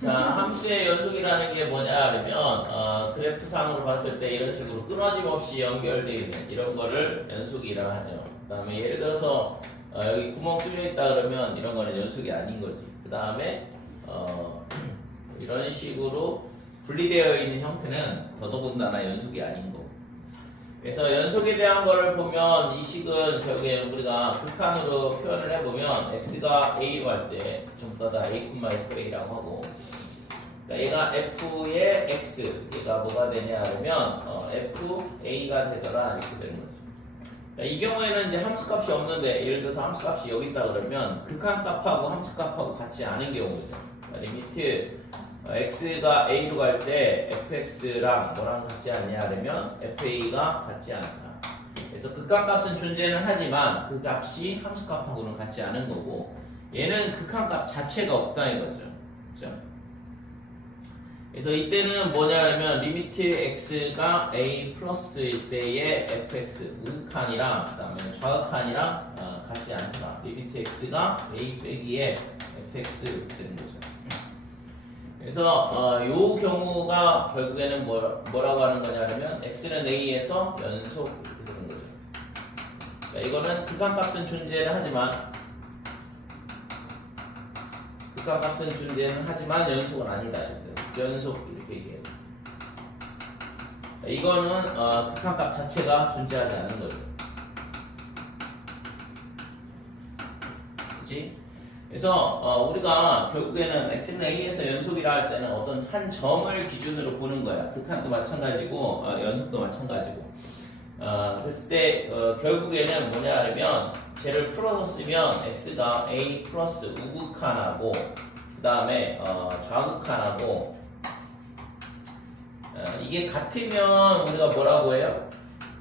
자, 함수의 연속이라는 게 뭐냐 그러면 그래프상으로 봤을 때 이런 식으로 끊어짐 없이 연결되어 있는 이런 거를 연속이라 하죠. 그 다음에 예를 들어서 여기 구멍 뚫려 있다 그러면 이런 거는 연속이 아닌 거지. 그 다음에 이런 식으로 분리되어 있는 형태는 더더군다나 연속이 아닌 거고. 그래서 연속에 대한 거를 보면 이 식은 결국에 우리가 극한으로 표현을 해보면 x가 a로 할 때 전부 다 a, fA라고 하고, 그러니까 얘가 f의 x, 얘가 뭐가 되냐 하면 fa가 되더라 이렇게 되는 거죠. 그러니까 이 경우에는 이제 함수값이 없는데, 예를 들어서 함수값이 여기 있다 그러면 극한값하고 함수값하고 같지 않은 경우죠. 그러니까 리미트 x가 a로 갈 때 fx랑 뭐랑 같지 않냐 하면 fa가 같지 않다. 그래서 극한값은 존재는 하지만 그 값이 함수값하고는 같지 않은 거고, 얘는 극한값 자체가 없다 이거죠. 그렇죠? 그래서 이때는 뭐냐면 리미트 x가 a 플러스일 때의 fx 우극한이랑 그 다음에 좌극한이랑 같지 않다. 리미트 x가 a 빼기의 fx 이렇게 되는 거죠. 그래서 요 경우가 결국에는 뭐라고 하는 거냐면 x는 a에서 연속 이렇게 되는 거죠. 그러니까 이거는 극한값은 존재는 하지만 연속은 아니다. 연속 이렇게 얘기해요. 이거는 극한값 자체가 존재하지 않는 거죠. 그렇지? 그래서 우리가 결국에는 x는 a에서 연속이라 할 때는 어떤 한 점을 기준으로 보는 거야. 극한도 마찬가지고 연속도 마찬가지고. 그랬을 때 결국에는 뭐냐 하면 쟤를 풀어서 쓰면 x가 a 플러스 우극한하고 그 다음에 좌극한하고 이게 같으면 우리가 뭐라고 해요?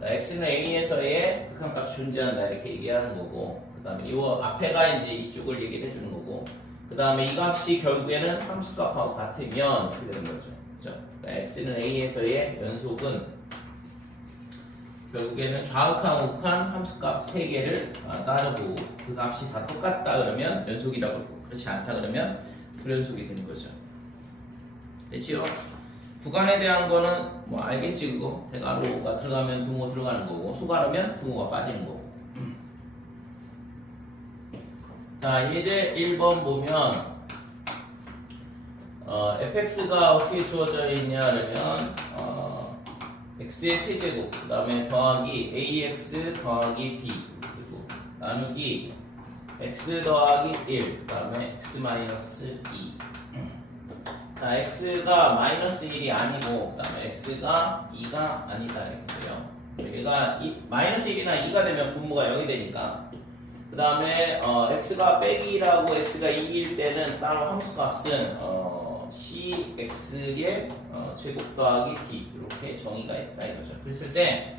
x는 a에서의 극한값이 존재한다 이렇게 얘기하는 거고, 그 다음에 이 앞에가 이제 이쪽을 얘기를 해주는 거고, 그 다음에 이 값이 결국에는 함수값하고 같으면 이렇게 되는 거죠. 그렇죠? 그러니까 x는 a에서의 연속은 결국에는 좌극한, 우극한 함수값 3개를 따져보고 그 값이 다 똑같다 그러면 연속이라고 그러고, 그렇지 않다 그러면 불연속이 되는 거죠. 됐지요? 구간에 대한 거는 뭐 알겠지 그거. 대괄호가 들어가면 등호 들어가는 거고, 소괄호면 등호가 빠지는 거고. 자, 예제 1번 보면 fx가 어떻게 주어져 있냐 그러면 x의 세제곱, 그 다음에 더하기 ax 더하기 b, 그리고 나누기 x 더하기 1, 그 다음에 x 마이너스 2. 자, x가 마이너스 1이 아니고 그 다음에 x가 2가 아니다 이렇게 돼요. 얘가 마이너스 1이나 2가 되면 분모가 0이 되니까, 그 다음에 x가 빼기라고 x가 2일 때는 따로 함수값은 cx의 제곱 더하기 d 이렇게 정의가 있다 이거죠. 그랬을 때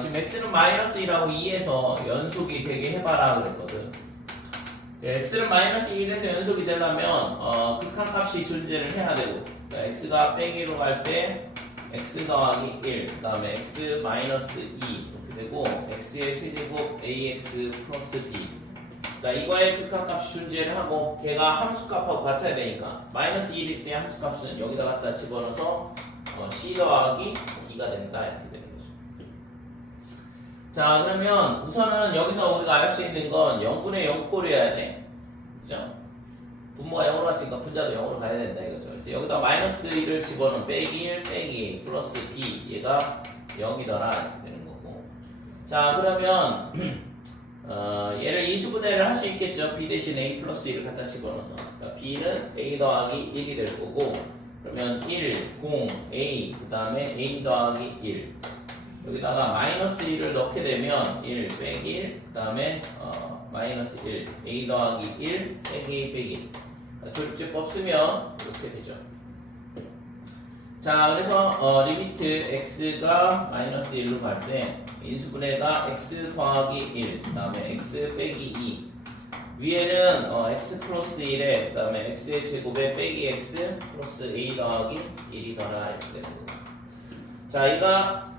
지금 x는 마이너스 1하고 2에서 연속이 되게 해봐라 그랬거든. x는 마이너스 1에서 연속이 되려면 극한값이 존재를 해야 되고, 그러니까 x가 빼기로 갈 때 x 더하기 1, 그 다음에 x 마이너스 2 이렇게 되고, x의 세제곱 ax 플러스 b. 그러니까 이거의 극한값이 존재를 하고 걔가 함수값하고 같아야 되니까 마이너스 1일 때 함수값은 여기다 갖다 집어넣어서 c 더하기 d가 된다 이렇게 되는 거죠. 자, 그러면 우선은 여기서 우리가 알 수 있는 건 0분의 0꼴이어야 돼. 그죠? 분모가 0으로 갔으니까 분자도 0으로 가야 된다 이거죠. 그래서 여기다 마이너스 1을 집어넣으면 빼기 1 빼기 플러스 b, 얘가 0이더라 이렇게 되는 거고. 자, 그러면 얘를 이수분해를 할 수 있겠죠. b 대신 a 플러스 1을 갖다 집어넣어서. 그러니까 b는 a 더하기 1이 될 거고, 그러면 1, 0, a, 그 다음에 a 더하기 1. 여기다가 마이너스 1을 넣게 되면 1 빼기 1, 그 다음에 마이너스 1, a 더하기 1 빼기 a 빼기 1. 조립제법 쓰면 이렇게 되죠. 자, 그래서 리미트 x가 마이너스 1로 갈 때 인수분해가 x 더하기 1, 그 다음에 x 빼기 2. 위에는 x 플러스 1에 그 다음에 x의 제곱에 빼기 x 플러스 a 더하기 1이더라 이렇게 되는 거고. 자, 이가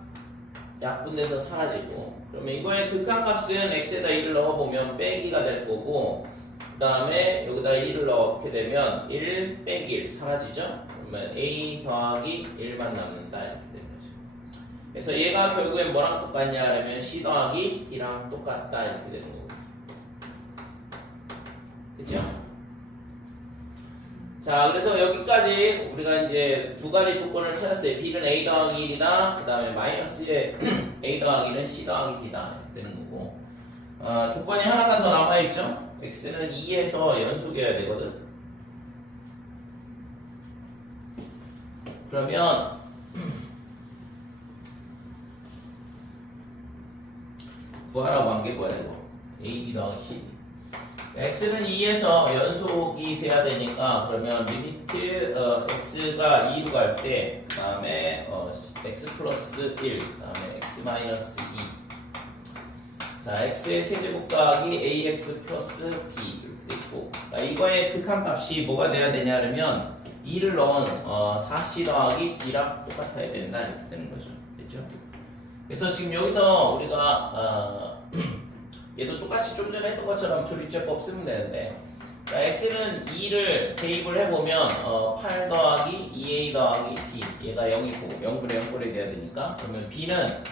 약분돼서 사라지고, 그러면 이거의 극한값은 x에다 1을 넣어보면 빼기가 될 거고, 그 다음에 여기다 1을 넣게 되면 1 빼기 1 사라지죠? 그러면 A 더하기 1만 남는다 이렇게 되는 거죠. 그래서 얘가 결국엔 뭐랑 똑같냐 하면 C 더하기 D랑 똑같다 이렇게 되는 거고. 그죠? 자, 그래서 여기까지 우리가 이제 두 가지 조건을 찾았어요. B는 A 더하기 1이다. 그 다음에 마이너스의 A 더하기 1은 C 더하기 D다 이렇게 되는 거고. 조건이 하나가 더 남아있죠? X는 2에서 연속이어야 되거든. 그러면 구하라고 한 게 뭐야 이거? A, B 더하기 C. X는 2에서 연속이 돼야 되니까 그러면 리미트 X가 2로 갈 때 그 다음에 X 플러스 1 그 다음에 X 마이너스 2. 자, X의 세제곱 더하기 AX 플러스 B 이렇게 돼 있고, 이거의 극한값이 뭐가 돼야 되냐 하면 2를 넣은 4C 더하기 D랑 똑같아야 된다 이렇게 되는 거죠. 됐죠? 그래서 지금 여기서 우리가 얘도 똑같이 좀 전에 했던 것처럼 조립제법 쓰면 되는데, 자, X는 2를 대입을 해보면 8 더하기 2A 더하기 B 얘가 0이고 0분의 0꼴이 돼야 되니까, 그러면 B는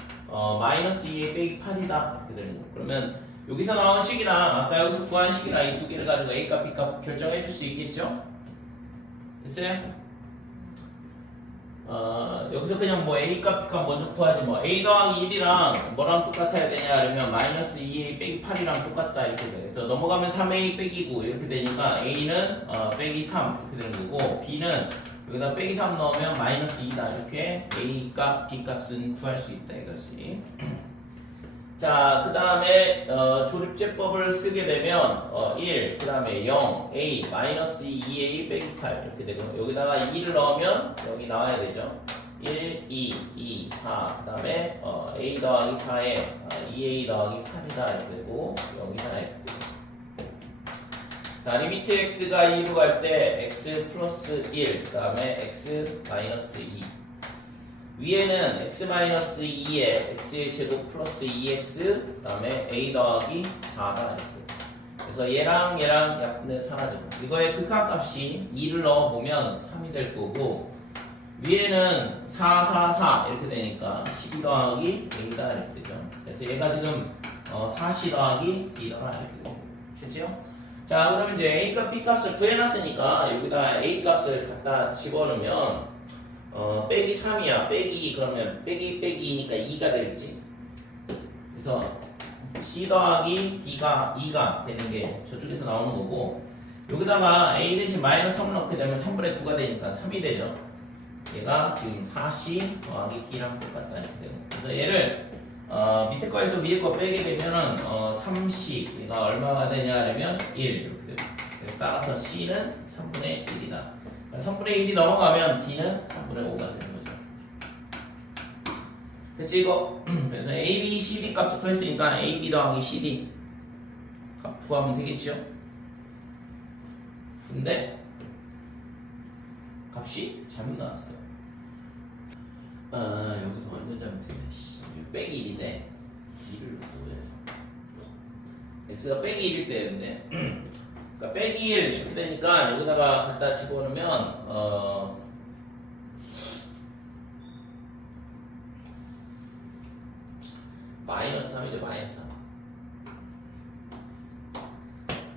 마이너스 2A 빼기 8이다 이렇게 되는 거. 그러면 여기서 나온 식이랑 아까 여기서 구한 식이랑 이 두 개를 가지고 A값 B값 결정해 줄 수 있겠죠? 됐어요? 여기서 그냥 뭐 A값 B값 먼저 구하지 뭐 A 더하기 1이랑 뭐랑 똑같아야 되냐 그러면 마이너스 2A 빼기 8이랑 똑같다 이렇게 돼. 또 넘어가면 3A 빼기 9 이렇게 되니까 A는 빼기 3 이렇게 되는 거고, B는 여기다 빼기 3 넣으면 마이너스 2다 이렇게 A값 B값은 구할 수 있다 이거지. 자, 그 다음에 조립제법을 쓰게 되면 1, 그 다음에 0, A, 마이너스 2A 빼기 8 이렇게 되고, 여기다가 2를 넣으면 여기 나와야 되죠. 1, 2, 2, 4, 그 다음에 A 더하기 4에 2A 더하기 8이다 이렇게 되고, 여기다 이렇게 되고. 자, 리미트 X가 2로 갈 때 X 플러스 1, 그 다음에 X 마이너스 2. 위에는 x-2에 x의 제곱 플러스 2x 그 다음에 a 더하기 4가 이렇게. 그래서 얘랑 약분의 사라져. 이거의 극한값이 2를 넣어보면 3이 될 거고, 위에는 4, 4, 4 이렇게 되니까 12 더하기 a다 이렇게 되죠. 그래서 얘가 지금 4c 더하기 d더라 이렇게 되고. 됐죠? 자, 그러면 이제 a값 b값을 구해놨으니까 여기다 a값을 갖다 집어넣으면 빼기 3이야. 빼기 그러면 빼기 2니까 2가 되겠지. 그래서 C 더하기 D가 2가 되는 게 저쪽에서 나오는 거고, 여기다가 A 대신 마이너스 3을 넣게 되면 3분의 9가 되니까 3이 되죠. 얘가 지금 4C 더하기 D랑 똑같다 이렇게 되고, 그래서 얘를 밑에 거에서 위에 거 빼게 되면은 3C 얘가 얼마가 되냐 하면 1 이렇게 되고, 따라서 C는 3분의 1이다. 3분의 1이 넘어가면 D는 3분의 5가 되는 거죠. 됐지 이거? 그래서 A, B, C, D 값을 구했으니까 A, B 더하기 C, D 값 구하면 되겠죠? 근데 값이 잘못 나왔어. 여기서 완전 잘못했네. 빼기 1인데 2를 구해서 X가 빼기 1일 때였는데 그러니까 빼기 1 이렇게 되니까 여기다가 갖다 집어넣으면 마이너스 3이죠. 마이너스 3.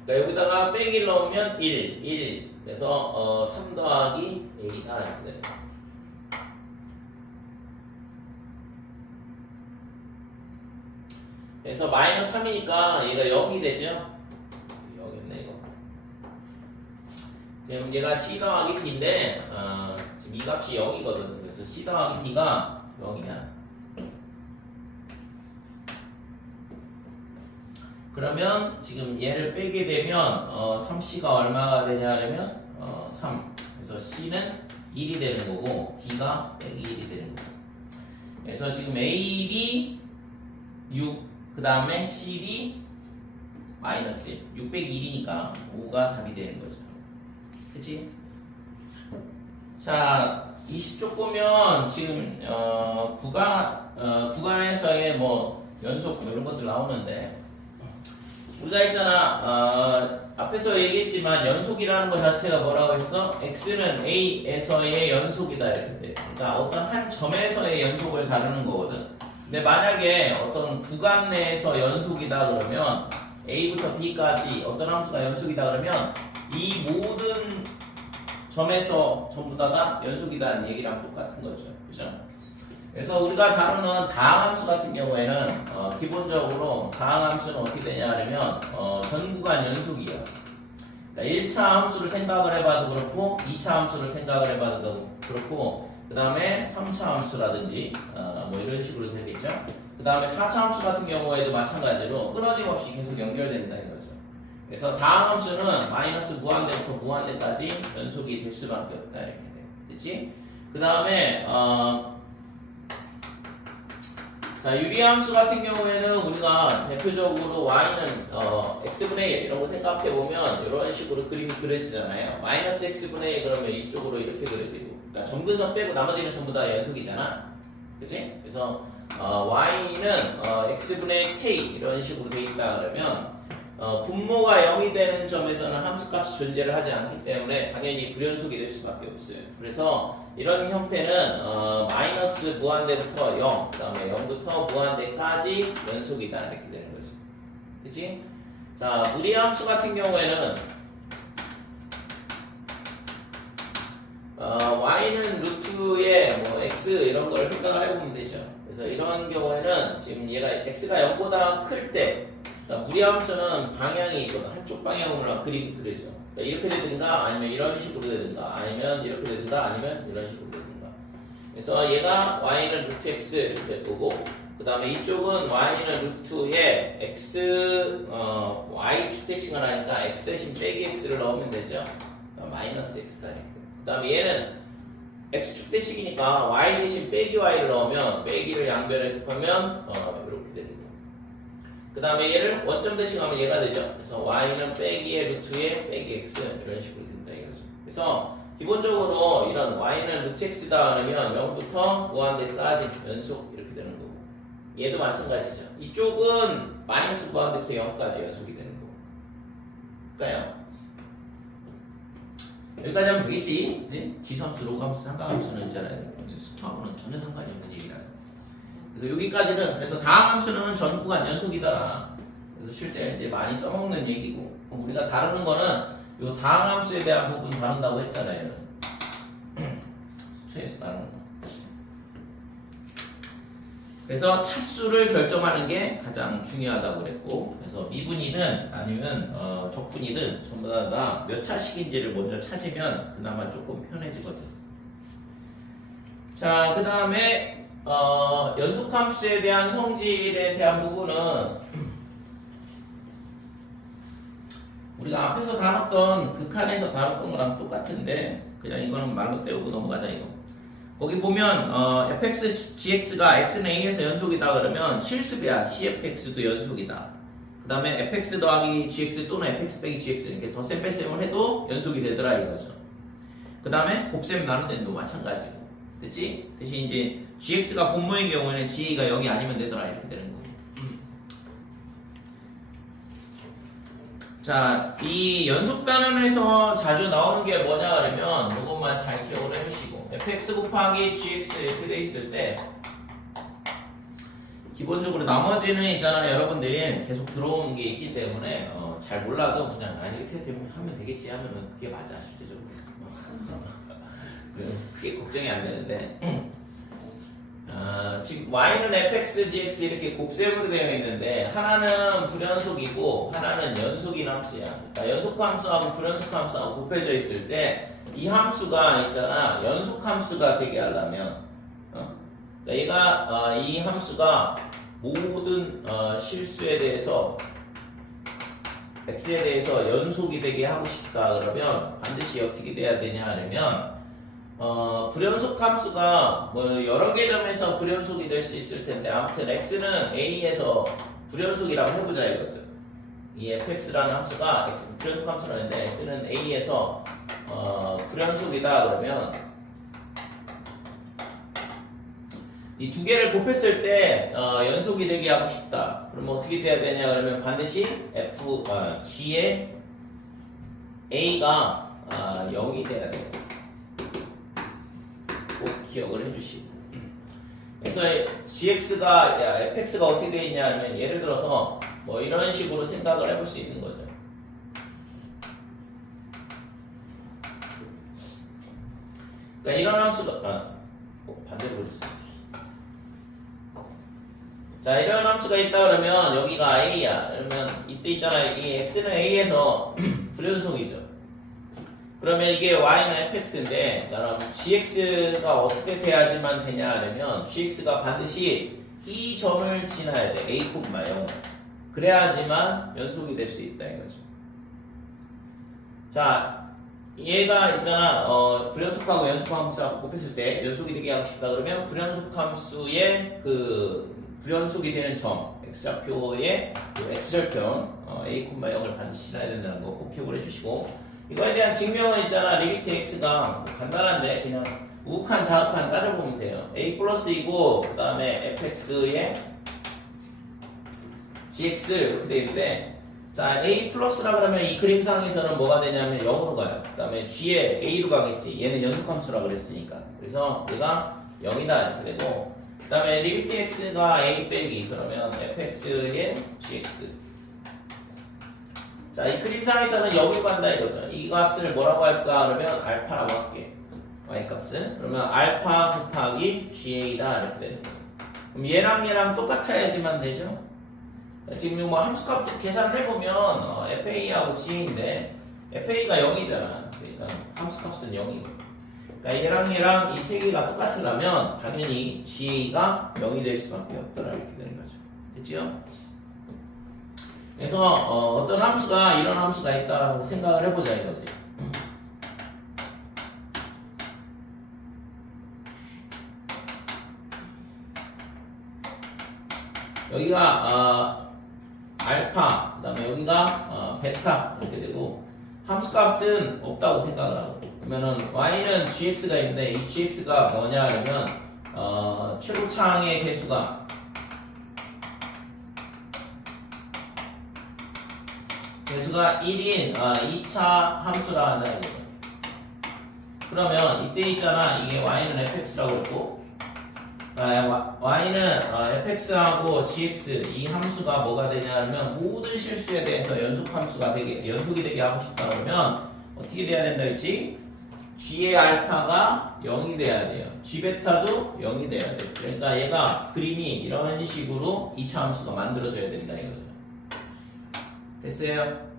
그러니까 여기다가 빼기 1 넣으면 1 그래서 3 더하기 A다 이렇게 됩니다. 그래서 마이너스 3이니까 얘가 0이 되죠. 지금 얘가 C 더하기 D인데 지금 이 값이 0이거든. 그래서 C 더하기 D가 0이야. 그러면 지금 얘를 빼게 되면 3C가 얼마가 되냐 하면 3. 그래서 C는 1이 되는 거고 D가 빼기 1이 되는 거고. 그래서 지금 A, B 6, 그 다음에 C, D 마이너스 1. 6 빼기 1이니까 5가 답이 되는 거죠. 그치? 자, 20쪽 보면 지금 구간에서의 뭐 연속 이런 것들 나오는데, 우리가 있잖아 앞에서 얘기했지만 연속이라는 것 자체가 뭐라고 했어? x는 a에서의 연속이다 이렇게 돼. 그러니까 어떤 한 점에서의 연속을 다루는 거거든. 근데 만약에 어떤 구간 내에서 연속이다 그러면 a부터 b까지 어떤 함수가 연속이다 그러면 이 모든 점에서 전부 다 연속이다는 얘기랑 똑같은 거죠. 그죠? 그래서 우리가 다루는 다항함수 같은 경우에는 기본적으로 다항함수는 어떻게 되냐 하면 전 구간 연속이야. 그러니까 1차 함수를 생각을 해봐도 그렇고 2차 함수를 생각을 해봐도 그렇고 그 다음에 3차 함수라든지 뭐 이런 식으로 되겠죠. 그 다음에 4차 함수 같은 경우에도 마찬가지로 끊어짐없이 계속 연결된다 이거죠. 그래서 다항함수는 마이너스 무한대부터 무한대까지 연속이 될 수밖에 없다 이렇게 돼. 됐지? 그 다음에 자, 유리함수 같은 경우에는 우리가 대표적으로 y는 x분의 1 이런 거 생각해 보면 이런 식으로 그림이 그려지잖아요. 마이너스 x분의 1 그러면 이쪽으로 이렇게 그려지고, 그러니까 점근선 빼고 나머지는 전부 다 연속이잖아. 그치? 그래서 y는 x분의 k 이런 식으로 돼 있다 그러면 분모가 0이 되는 점에서는 함수값이 존재를 하지 않기 때문에 당연히 불연속이 될 수밖에 없어요. 그래서 이런 형태는 마이너스 무한대부터 0, 그 다음에 0부터 무한대까지 연속이다 이렇게 되는 거죠. 그치? 자, 무리함수 같은 경우에는 y는 루트에 뭐 x 이런 걸 생각을 해보면 되죠. 그래서 이런 경우에는 지금 얘가 x가 0보다 클 때 무리함수는 방향이 있거든. 한쪽 방향으로 그림이 그려져. 이렇게 되든가 아니면 이런 식으로 되든가 아니면 이렇게 되든가 아니면 이런 식으로 되든가. 그래서 얘가 y는 루트 x 이렇게 될 거고, 그 다음에 이쪽은 y는 루트에 x y 축 대칭을 하니까 x 대신 빼기 x를 넣으면 되죠. 마이너스 x다 이렇게. 그 다음에 얘는 x 축 대칭이니까 y 대신 빼기 y를 넣으면 빼기를 양변에 곱하면 이렇게 되는 거예요. 그 다음에 얘를 원점 대칭하면 얘가 되죠. 그래서 y는 빼기의 루트에 빼기 x 이런 식으로 된다 이거죠. 그래서 기본적으로 이런 y는 루트 x다 그러면 0부터 무한대까지 연속 이렇게 되는 거고, 얘도 마찬가지죠. 이쪽은 마이너스 무한대부터 0까지 연속이 되는 거고. 그러니까요. 여기까지 하면 되겠지. 그치? 지수함수, 로그함수, 삼각함수는 있잖아요. 수투하고는 전혀 상관이 없는 얘기라서. 그래서 여기까지는, 그래서 다항함수는 전 구간 연속이다. 그래서 실제 이제 많이 써먹는 얘기고, 우리가 다루는 거는 요 다항함수에 대한 부분 다룬다고 했잖아요. 수투에서 다루는 거. 그래서 차수를 결정하는 게 가장 중요하다고 그랬고, 그래서 미분이든 아니면 적분이든 전부 다 몇 차식인지를 먼저 찾으면 그나마 조금 편해지거든. 자, 그 다음에 연속함수에 대한 성질에 대한 부분은 우리가 앞에서 다뤘던 극한에서 다뤘던 거랑 똑같은데 그냥 이거는 말로 때우고 넘어가자 이거. 거기 보면 fx, gx가 x는 a에서 연속이다 그러면 실수배야. cfx도 연속이다. 그 다음에 fx 더하기 gx 또는 fx 빼기 gx 이렇게 덧셈 뺄셈을 해도 연속이 되더라 이거죠. 그 다음에 곱셈 나눗셈도 마찬가지고. 됐지? 대신 이제 gx가 분모인 경우에는 g가 0이 아니면 되더라 이렇게 되는 거고. 자, 이 연속 단원에서 자주 나오는 게 뭐냐 그러면 이것만 잘 기억을 해주시고, fx 곱하기 gx 이렇게 돼 있을 때 기본적으로 나머지는 있잖아요. 여러분들이 계속 들어오는 게 있기 때문에 잘 몰라도 그냥 이렇게 하면 되겠지 하면은 그게 맞아 실제적으로. 그게 걱정이 안 되는데 지금 y는 fx, gx 이렇게 곱셈으로 되어 있는데 하나는 불연속이고 하나는 연속인 함수야. 그러니까 연속 함수하고 불연속 함수하고 곱해져 있을 때 이 함수가 있잖아. 연속 함수가 되게 하려면 그러니까 얘가 이 함수가 모든 실수에 대해서 x에 대해서 연속이 되게 하고 싶다 그러면 반드시 어떻게 돼야 되냐 하면 불연속 함수가 뭐 여러 개 점에서 불연속이 될 수 있을 텐데 아무튼 x는 a에서 불연속이라고 해보자 이거죠. 이 fx라는 함수가 불연속 함수라는데 x는 a에서 불연속이다 그러면 이 두 개를 곱했을 때 연속이 되게 하고 싶다. 그러면 어떻게 돼야 되냐 그러면 반드시 g의 a가 0이 돼야 돼요. 꼭 기억을 해주시고. 그래서 gx가 fx가 어떻게 되어 있냐 하면 예를 들어서 뭐 이런 식으로 생각을 해볼 수 있는 거죠. 그러니까 이런 함수가 반대로 그랬어. 자, 이런 함수가 있다 그러면 여기가 a야. 그러면 이때 있잖아요. 이 x는 a에서 불연속이죠. 그러면 이게 y는 fx인데, 그럼 gx가 어떻게 돼야지만 되냐 하면 gx가 반드시 이 점을 지나야 돼. a, 0. 그래야지만 연속이 될 수 있다 이거죠. 자, 얘가 있잖아. 불연속하고 연속함수하고 곱했을 때 연속이 되게 하고 싶다 그러면 불연속함수의 불연속이 되는 점 x좌표의 x절편 a, 0을 반드시 지나야 된다는 거 꼭 기억을 해주시고, 이거에 대한 증명은 있잖아. 리미트 x가 간단한데 그냥 우극한 자극한 따져보면 돼요. a 플러스이고 그 다음에 fx의 gx 이렇게 되는데, 자 a 플러스라 그러면 이 그림상에서는 뭐가 되냐면 0으로 가요. 그 다음에 g에 a로 가겠지. 얘는 연속함수라 그랬으니까. 그래서 얘가 0이다 이렇게 되고, 그 다음에 리미트 x가 a 빼기 그러면 fx의 gx. 자, 이 그림상에서는 0으로 간다 이거죠. 이 값을 뭐라고 할까 그러면 알파라고 할게. y 값은 그러면 알파 곱하기 ga다 이렇게 되는 거예요. 그럼 얘랑 똑같아야지만 되죠. 지금 뭐 함수값 계산을 해보면 fa하고 ga인데 fa가 0이잖아. 그러니까 함수값은 0이고, 그러니까 얘랑 이 세 개가 똑같으려면 당연히 ga가 0이 될 수밖에 없더라 이렇게 되는 거죠. 됐죠? 그래서 어떤 함수가 이런 함수가 있다고 생각을 해보자 이거지. 여기가 알파, 그 다음에 여기가 베타 이렇게 되고, 함수값은 없다고 생각을 하고, 그러면은 y는 gx가 있는데 이 gx가 뭐냐 하면 최고차항의 개수가 개수가 1인 2차 함수라 하자 이거. 그러면 이때 있잖아. 이게 y는 fx라고 했고, y는 fx하고 gx 이 함수가 뭐가 되냐면 모든 실수에 대해서 연속이 되게 하고 싶다 그러면 어떻게 돼야 된다 했지? g의 알파가 0이 돼야 돼요. g 베타도 0이 돼야 돼요. 그러니까 얘가 그림이 이런 식으로 2차 함수가 만들어져야 된다 이거죠. 됐어요?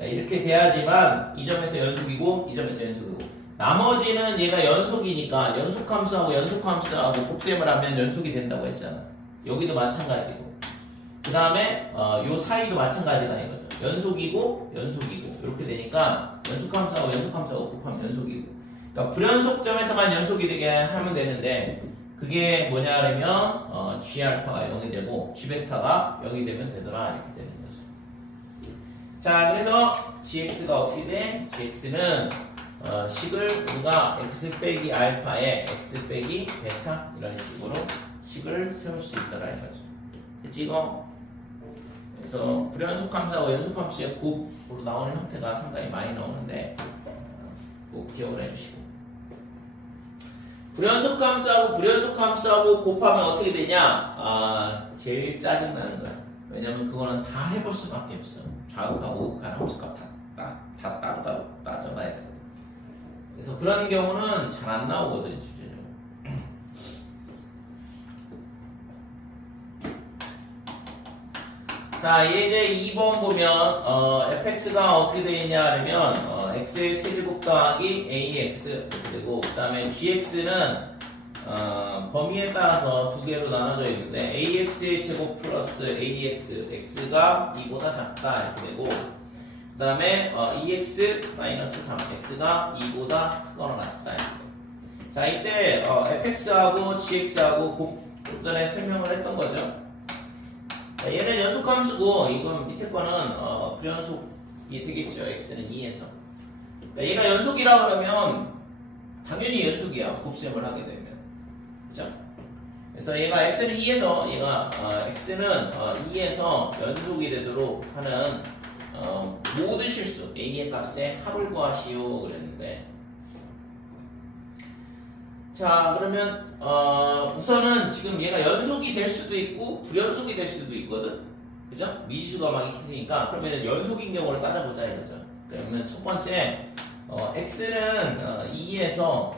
이렇게 돼야지만 이 점에서 연속이고 이 점에서 연속이고, 나머지는 얘가 연속이니까 연속함수하고 곱셈을 하면 연속이 된다고 했잖아. 여기도 마찬가지고, 그 다음에 요 사이도 마찬가지다 이거죠. 연속이고 이렇게 되니까 연속함수하고 곱하면 연속이고, 그러니까 불연속점에서만 연속이 되게 하면 되는데 그게 뭐냐면 g 알파가 0이 되고 g 베타가 0이 되면 되더라 이렇게 되는 거죠. 자, 그래서 gx가 어떻게 돼? gx는 식을 우리가 x 빼기 알파에 x 빼기 베타 이런 식으로 식을 세울 수 있더라 이거죠. 됐지 이거? 그래서 불연속함수하고 연속함수의 곱으로 나오는 형태가 상당히 많이 나오는데 꼭 기억을 해주시고, 불연속함수하고 곱하면 어떻게 되냐? 제일 짜증나는 거야. 왜냐면 그거는 다 해볼 수밖에 없어. 좌극하고 우극한 함수값 다 따로 따져봐야 되거든. 그래서 그런 경우는 잘 안 나오거든 실제적으로. 자, 이제 2번 보면 fx가 어떻게 되어 있냐 하면 x의 세제곱 더하기 ax 이렇게 되고, 그 다음에 gx는 범위에 따라서 두 개로 나눠져 있는데 ax의 제곱 플러스 ax, x가 2보다 작다 이렇게 되고, 그 다음에 2x 마이너스 3, x가 2보다 크거나 같다 이렇게. 자, 이때 fx하고 gx하고 전에 설명을 했던 거죠. 자, 얘는 연속함수고 이건 밑에 거는 불연속이 되겠죠. x는 2에서. 얘가 연속이라 그러면 당연히 연속이야. 곱셈을 하게 되면. 그죠? 그래서 얘가 x는 2에서 얘가 x는 2에서 연속이 되도록 하는 모든 실수 a의 값의 합을 구하시오 그랬는데, 자 그러면 우선은 지금 얘가 연속이 될 수도 있고 불연속이 될 수도 있거든, 그죠? 미지수가 막 있으니까. 그러면 연속인 경우를 따져보자 이거죠. 그러면 첫 번째 x는 2에서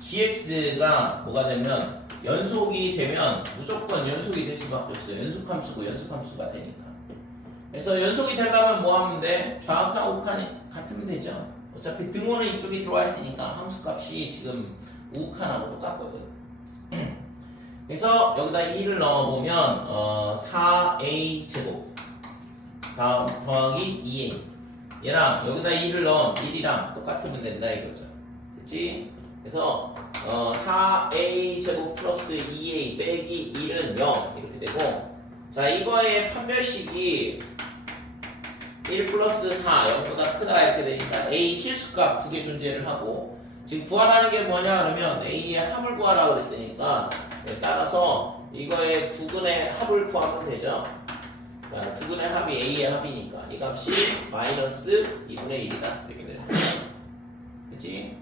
gx가 뭐가 되면 연속이 되면 무조건 연속이 될 수밖에 없어요. 연속함수고 연속함수가 되니까. 그래서 연속이 되려면 뭐 하면 돼? 좌악한 우칸이 같으면 되죠. 어차피 등호는 이쪽에 들어와 있으니까 함수값이 지금 우칸하고 똑같거든. 그래서 여기다 2를 넣어보면 4a 제곱 다음 더하기 2a, 얘랑 여기다 2를 넣으면 1이랑 똑같으면 된다 이거죠. 됐지? 그래서 4a 제곱 플러스 2a 빼기 1은 0 이렇게 되고, 자 이거의 판별식이 1 플러스 4 0보다 크다 이렇게 되니까 a 실수값 두 개 존재를 하고, 지금 구하라는 게 뭐냐 그러면 a의 합을 구하라 그랬으니까 따라서 이거의 두근의 합을 구하면 되죠. 자, 두근의 합이 a의 합이니까 이 값이 마이너스 2분의 1이다 이렇게 되는 거죠. 그치?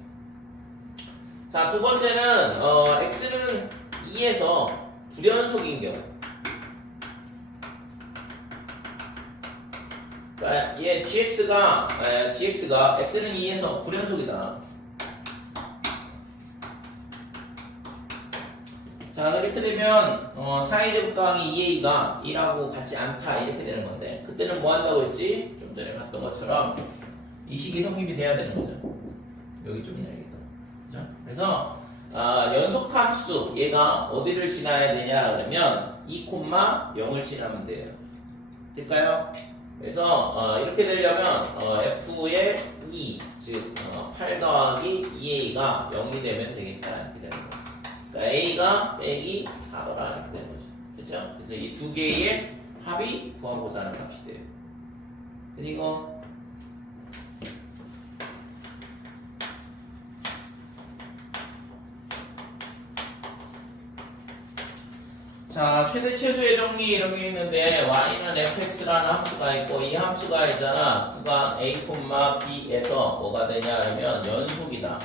자, 두 번째는 x는 2에서 불연속인 경우. 그러니까 얘 gx가 x는 2에서 불연속이다. 자, 이렇게 되면 4a 제곱 더하기 2a가 2라고 같지 않다 이렇게 되는 건데, 그때는 뭐 한다고 했지? 좀 전에 봤던 것처럼 이 식이 성립이 돼야 되는 거죠. 여기 좀 해야겠다. 그죠? 그래서 연속함수 얘가 어디를 지나야 되냐 그러면 2,0을 지나면 돼요. 될까요? 그래서 이렇게 되려면 f의 2, 즉 8 더하기 2a가 0이 되면 되겠다 이렇게 되는 거예요. 그러니까 a가 빼기 4더라 이렇게 되는 거죠. 그렇죠? 그래서 이 두 개의 합이 구하고자 하는 값이 돼요. 그리고 자, 최대 최소의 정리 이런 게 있는데, y는 fx라는 함수가 있고, 이 함수가 있잖아. 구간 a, b에서 뭐가 되냐 하면 연속이다.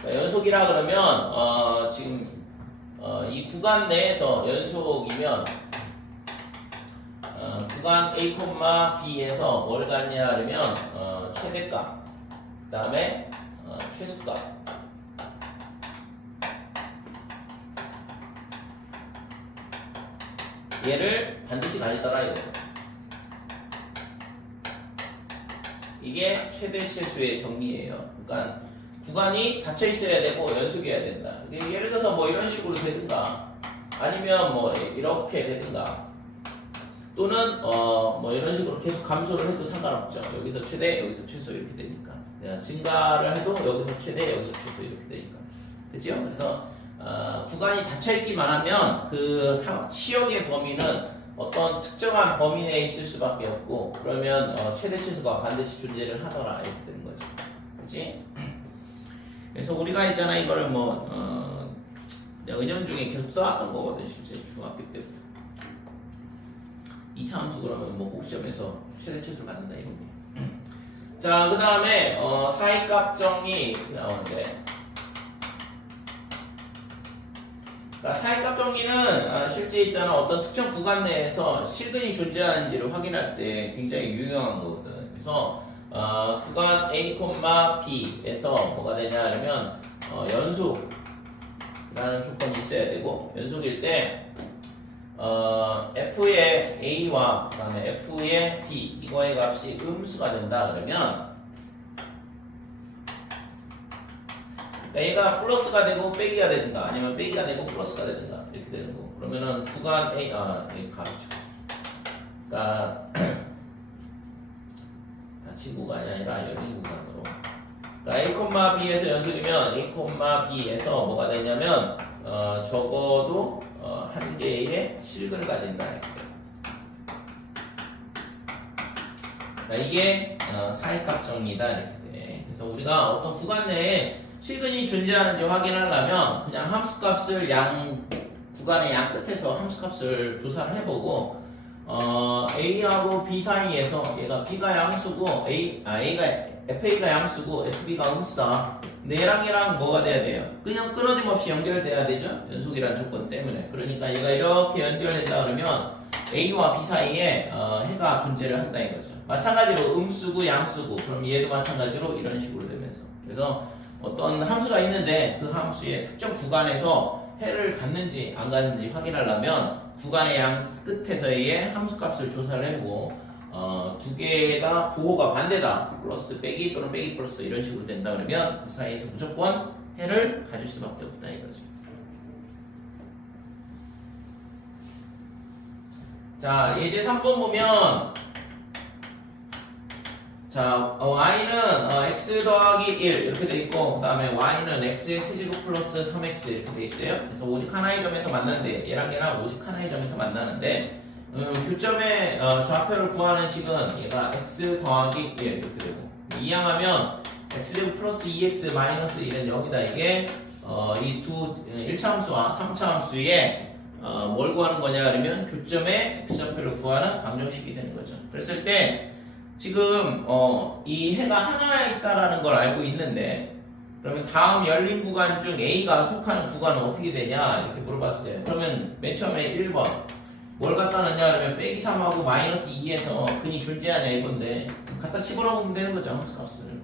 그러니까 연속이라 그러면 지금 이 구간 내에서 연속이면 구간 a, b에서 뭘 갖냐 하면 최대값, 그 다음에 최소값, 얘를 반드시 가지더라 이거. 이게 최대 최소의 정리예요. 그러니까 구간이 닫혀 있어야 되고 연속이어야 된다. 예를 들어서 뭐 이런 식으로 되든가, 아니면 뭐 이렇게 되든가, 또는 뭐 이런 식으로 계속 감소를 해도 상관없죠. 여기서 최대, 여기서 최소 이렇게 되니까. 그냥 증가를 해도 여기서 최대, 여기서 최소 이렇게 되니까. 그죠? 그래서 구간이 닫혀있기만 하면 그 시역의 범위는 어떤 특정한 범위 내에 있을 수밖에 없고, 그러면 최대 최소가 반드시 존재를 하더라 이렇게 되는 거죠. 그치? 그래서 우리가 있잖아, 이거를 내가 은연중에 계속 써왔던 거거든, 실제 중학교 때부터. 2차 함수 그러면 뭐 꼭시험에서 최대 최소를 갖는다 이런 게. 자, 그 다음에 사이값 정리 나오는데, 사이값 정리는 실제 있잖아, 어떤 특정 구간 내에서 실근이 존재하는지를 확인할 때 굉장히 유용한 거거든. 그래서 구간 a, b에서 뭐가 되냐 하면 연속이라는 조건이 있어야 되고, 연속일 때 f의 a와 그 다음에 f의 b 이거의 값이 음수가 된다 그러면 A가 플러스가 되고 빼기가 되든가, 아니면 빼기가 되고 플러스가 되든가 이렇게 되는 거. 그러면은 구간 A, 가르쳐. 그러니까 닫힌 구간이 아니라 열린 구간으로. 그러니까 A, B에서 연속이면 A, B에서 뭐가 되냐면 적어도 한 개의 실근을 가진다 이렇게 돼요. 그러니까 이게 사이값 정리다 이렇게 돼. 그래서 우리가 어떤 구간 내에 실근이 존재하는지 확인하려면 그냥 함수값을 구간의 양 끝에서 함수값을 조사를 해보고, A하고 B 사이에서 얘가 B가 양수고 FA가 양수고 FB가 음수다. 근데 얘랑 뭐가 돼야 돼요? 그냥 끊어짐 없이 연결돼야 되죠? 연속이라는 조건 때문에. 그러니까 얘가 이렇게 연결된다 그러면 A와 B 사이에 해가 존재를 한다 이거죠. 마찬가지로 음수고 양수고 그럼 얘도 마찬가지로 이런 식으로 되면서. 그래서 어떤 함수가 있는데 그 함수의 특정 구간에서 해를 갖는지 안 갖는지 확인하려면 구간의 양 끝에서의 함수값을 조사를 해보고 두 개가 부호가 반대다 플러스 빼기 또는 빼기 플러스 이런 식으로 된다 그러면 그 사이에서 무조건 해를 가질 수밖에 없다 이거죠. 자 예제 3번 보면 자 y는 x 더하기 1 이렇게 돼 있고 그 다음에 y는 x의 세제곱 플러스 3x 이렇게 돼 있어요. 그래서 오직 하나의 점에서 만나는데 얘랑 오직 하나의 점에서 만나는데 교점의 좌표를 구하는 식은 얘가 x 더하기 1 이렇게 되고 이항하면 x제곱 플러스 2x 마이너스 1은 0이다. 이게 이 두 1차 함수와 3차 함수의 뭘 구하는 거냐 그러면 교점의 x좌표를 구하는 방정식이 되는 거죠. 그랬을 때 지금 이 해가 하나 있다라는 걸 알고 있는데 그러면 다음 열린 구간 중 A가 속하는 구간은 어떻게 되냐 이렇게 물어봤어요. 그러면 맨 처음에 1번 뭘 갖다 넣냐 그러면 빼기 3하고 마이너스 2에서 근이 존재하냐 이건데 갖다 집어넣으면 되는 거죠. 함수값을.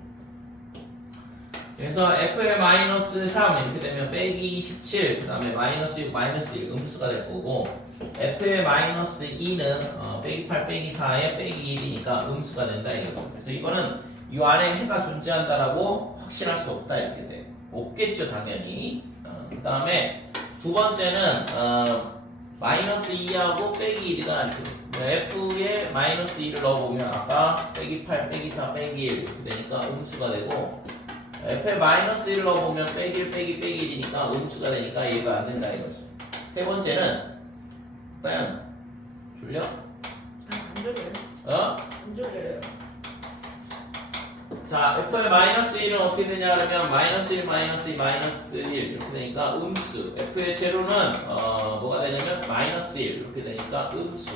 그래서 f의 마이너스 3 이렇게 되면 빼기 17 그 다음에 마이너스 6 마이너스 1 음수가 될 거고 f의 마이너스 2는 빼기 8 빼기 4에 빼기 1이니까 음수가 된다 이거죠. 그래서 이거는 이 안에 해가 존재한다라고 확신할 수 없다 이렇게 돼. 없겠죠 당연히. 그 다음에 두 번째는 마이너스 2하고 빼기 1이다 이렇게 돼. f에 마이너스 2를 넣어보면 아까 빼기 8 빼기 4 빼기 1 이렇게 되니까 음수가 되고 f에 마이너스 1을 넣어보면 빼기 1 빼기 빼기 1이니까 음수가 되니까 얘가 안 된다 이거죠. 세 번째는 딴 졸려? 안 졸려요. 안 졸려요. 자, f의 마이너스 1은 어떻게 되냐 그러면 마이너스 1 마이너스 2 마이너스 1 이렇게 되니까 음수. f의 제로는 뭐가 되냐면 마이너스 1 이렇게 되니까 음수.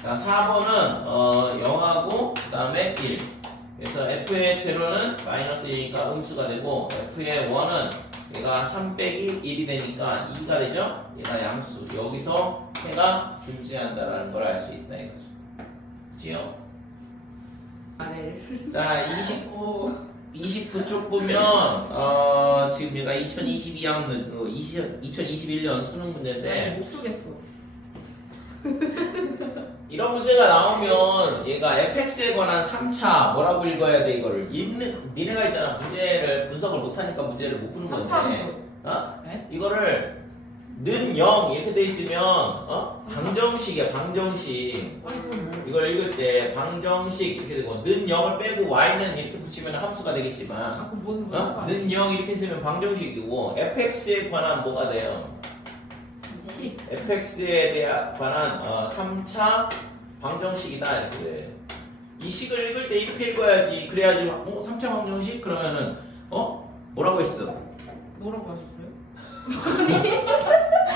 자, 4번은 0하고 그 다음에 1. 그래서 f의 제로는 마이너스 1이니까 음수가 되고 f의 1은 얘가 3 빼기 1이 되니까 2가 되죠? 얘가 양수. 여기서 해가 존재한다라는 걸 알 수 있다 이거죠. 그치요? 아래를. 자, 29쪽 보면 지금 얘가 2021년 수능 문제인데 못 쏘겠어. 이런 문제가 나오면 얘가 fx에 관한 3차 뭐라고 읽어야 돼 이거를 니네가 있잖아 문제를 분석을 못하니까 문제를 못 푸는 건데 네? 이거를 는 0 이렇게 돼 있으면 방정식이야 방정식. 아니 그건 뭐? 이걸 읽을 때 방정식 이렇게 되고 는 0을 빼고 y는 이렇게 붙이면 함수가 되겠지만 아 그건 는 0 이렇게 쓰면 방정식이고 fx에 관한 뭐가 돼요? fx에 관한 3차 방정식이다 이렇게 돼. 이 식을 읽을 때 이렇게 읽어야지. 그래야지 3차 방정식? 그러면은 뭐라고 했어? 뭐라고 하셨어요?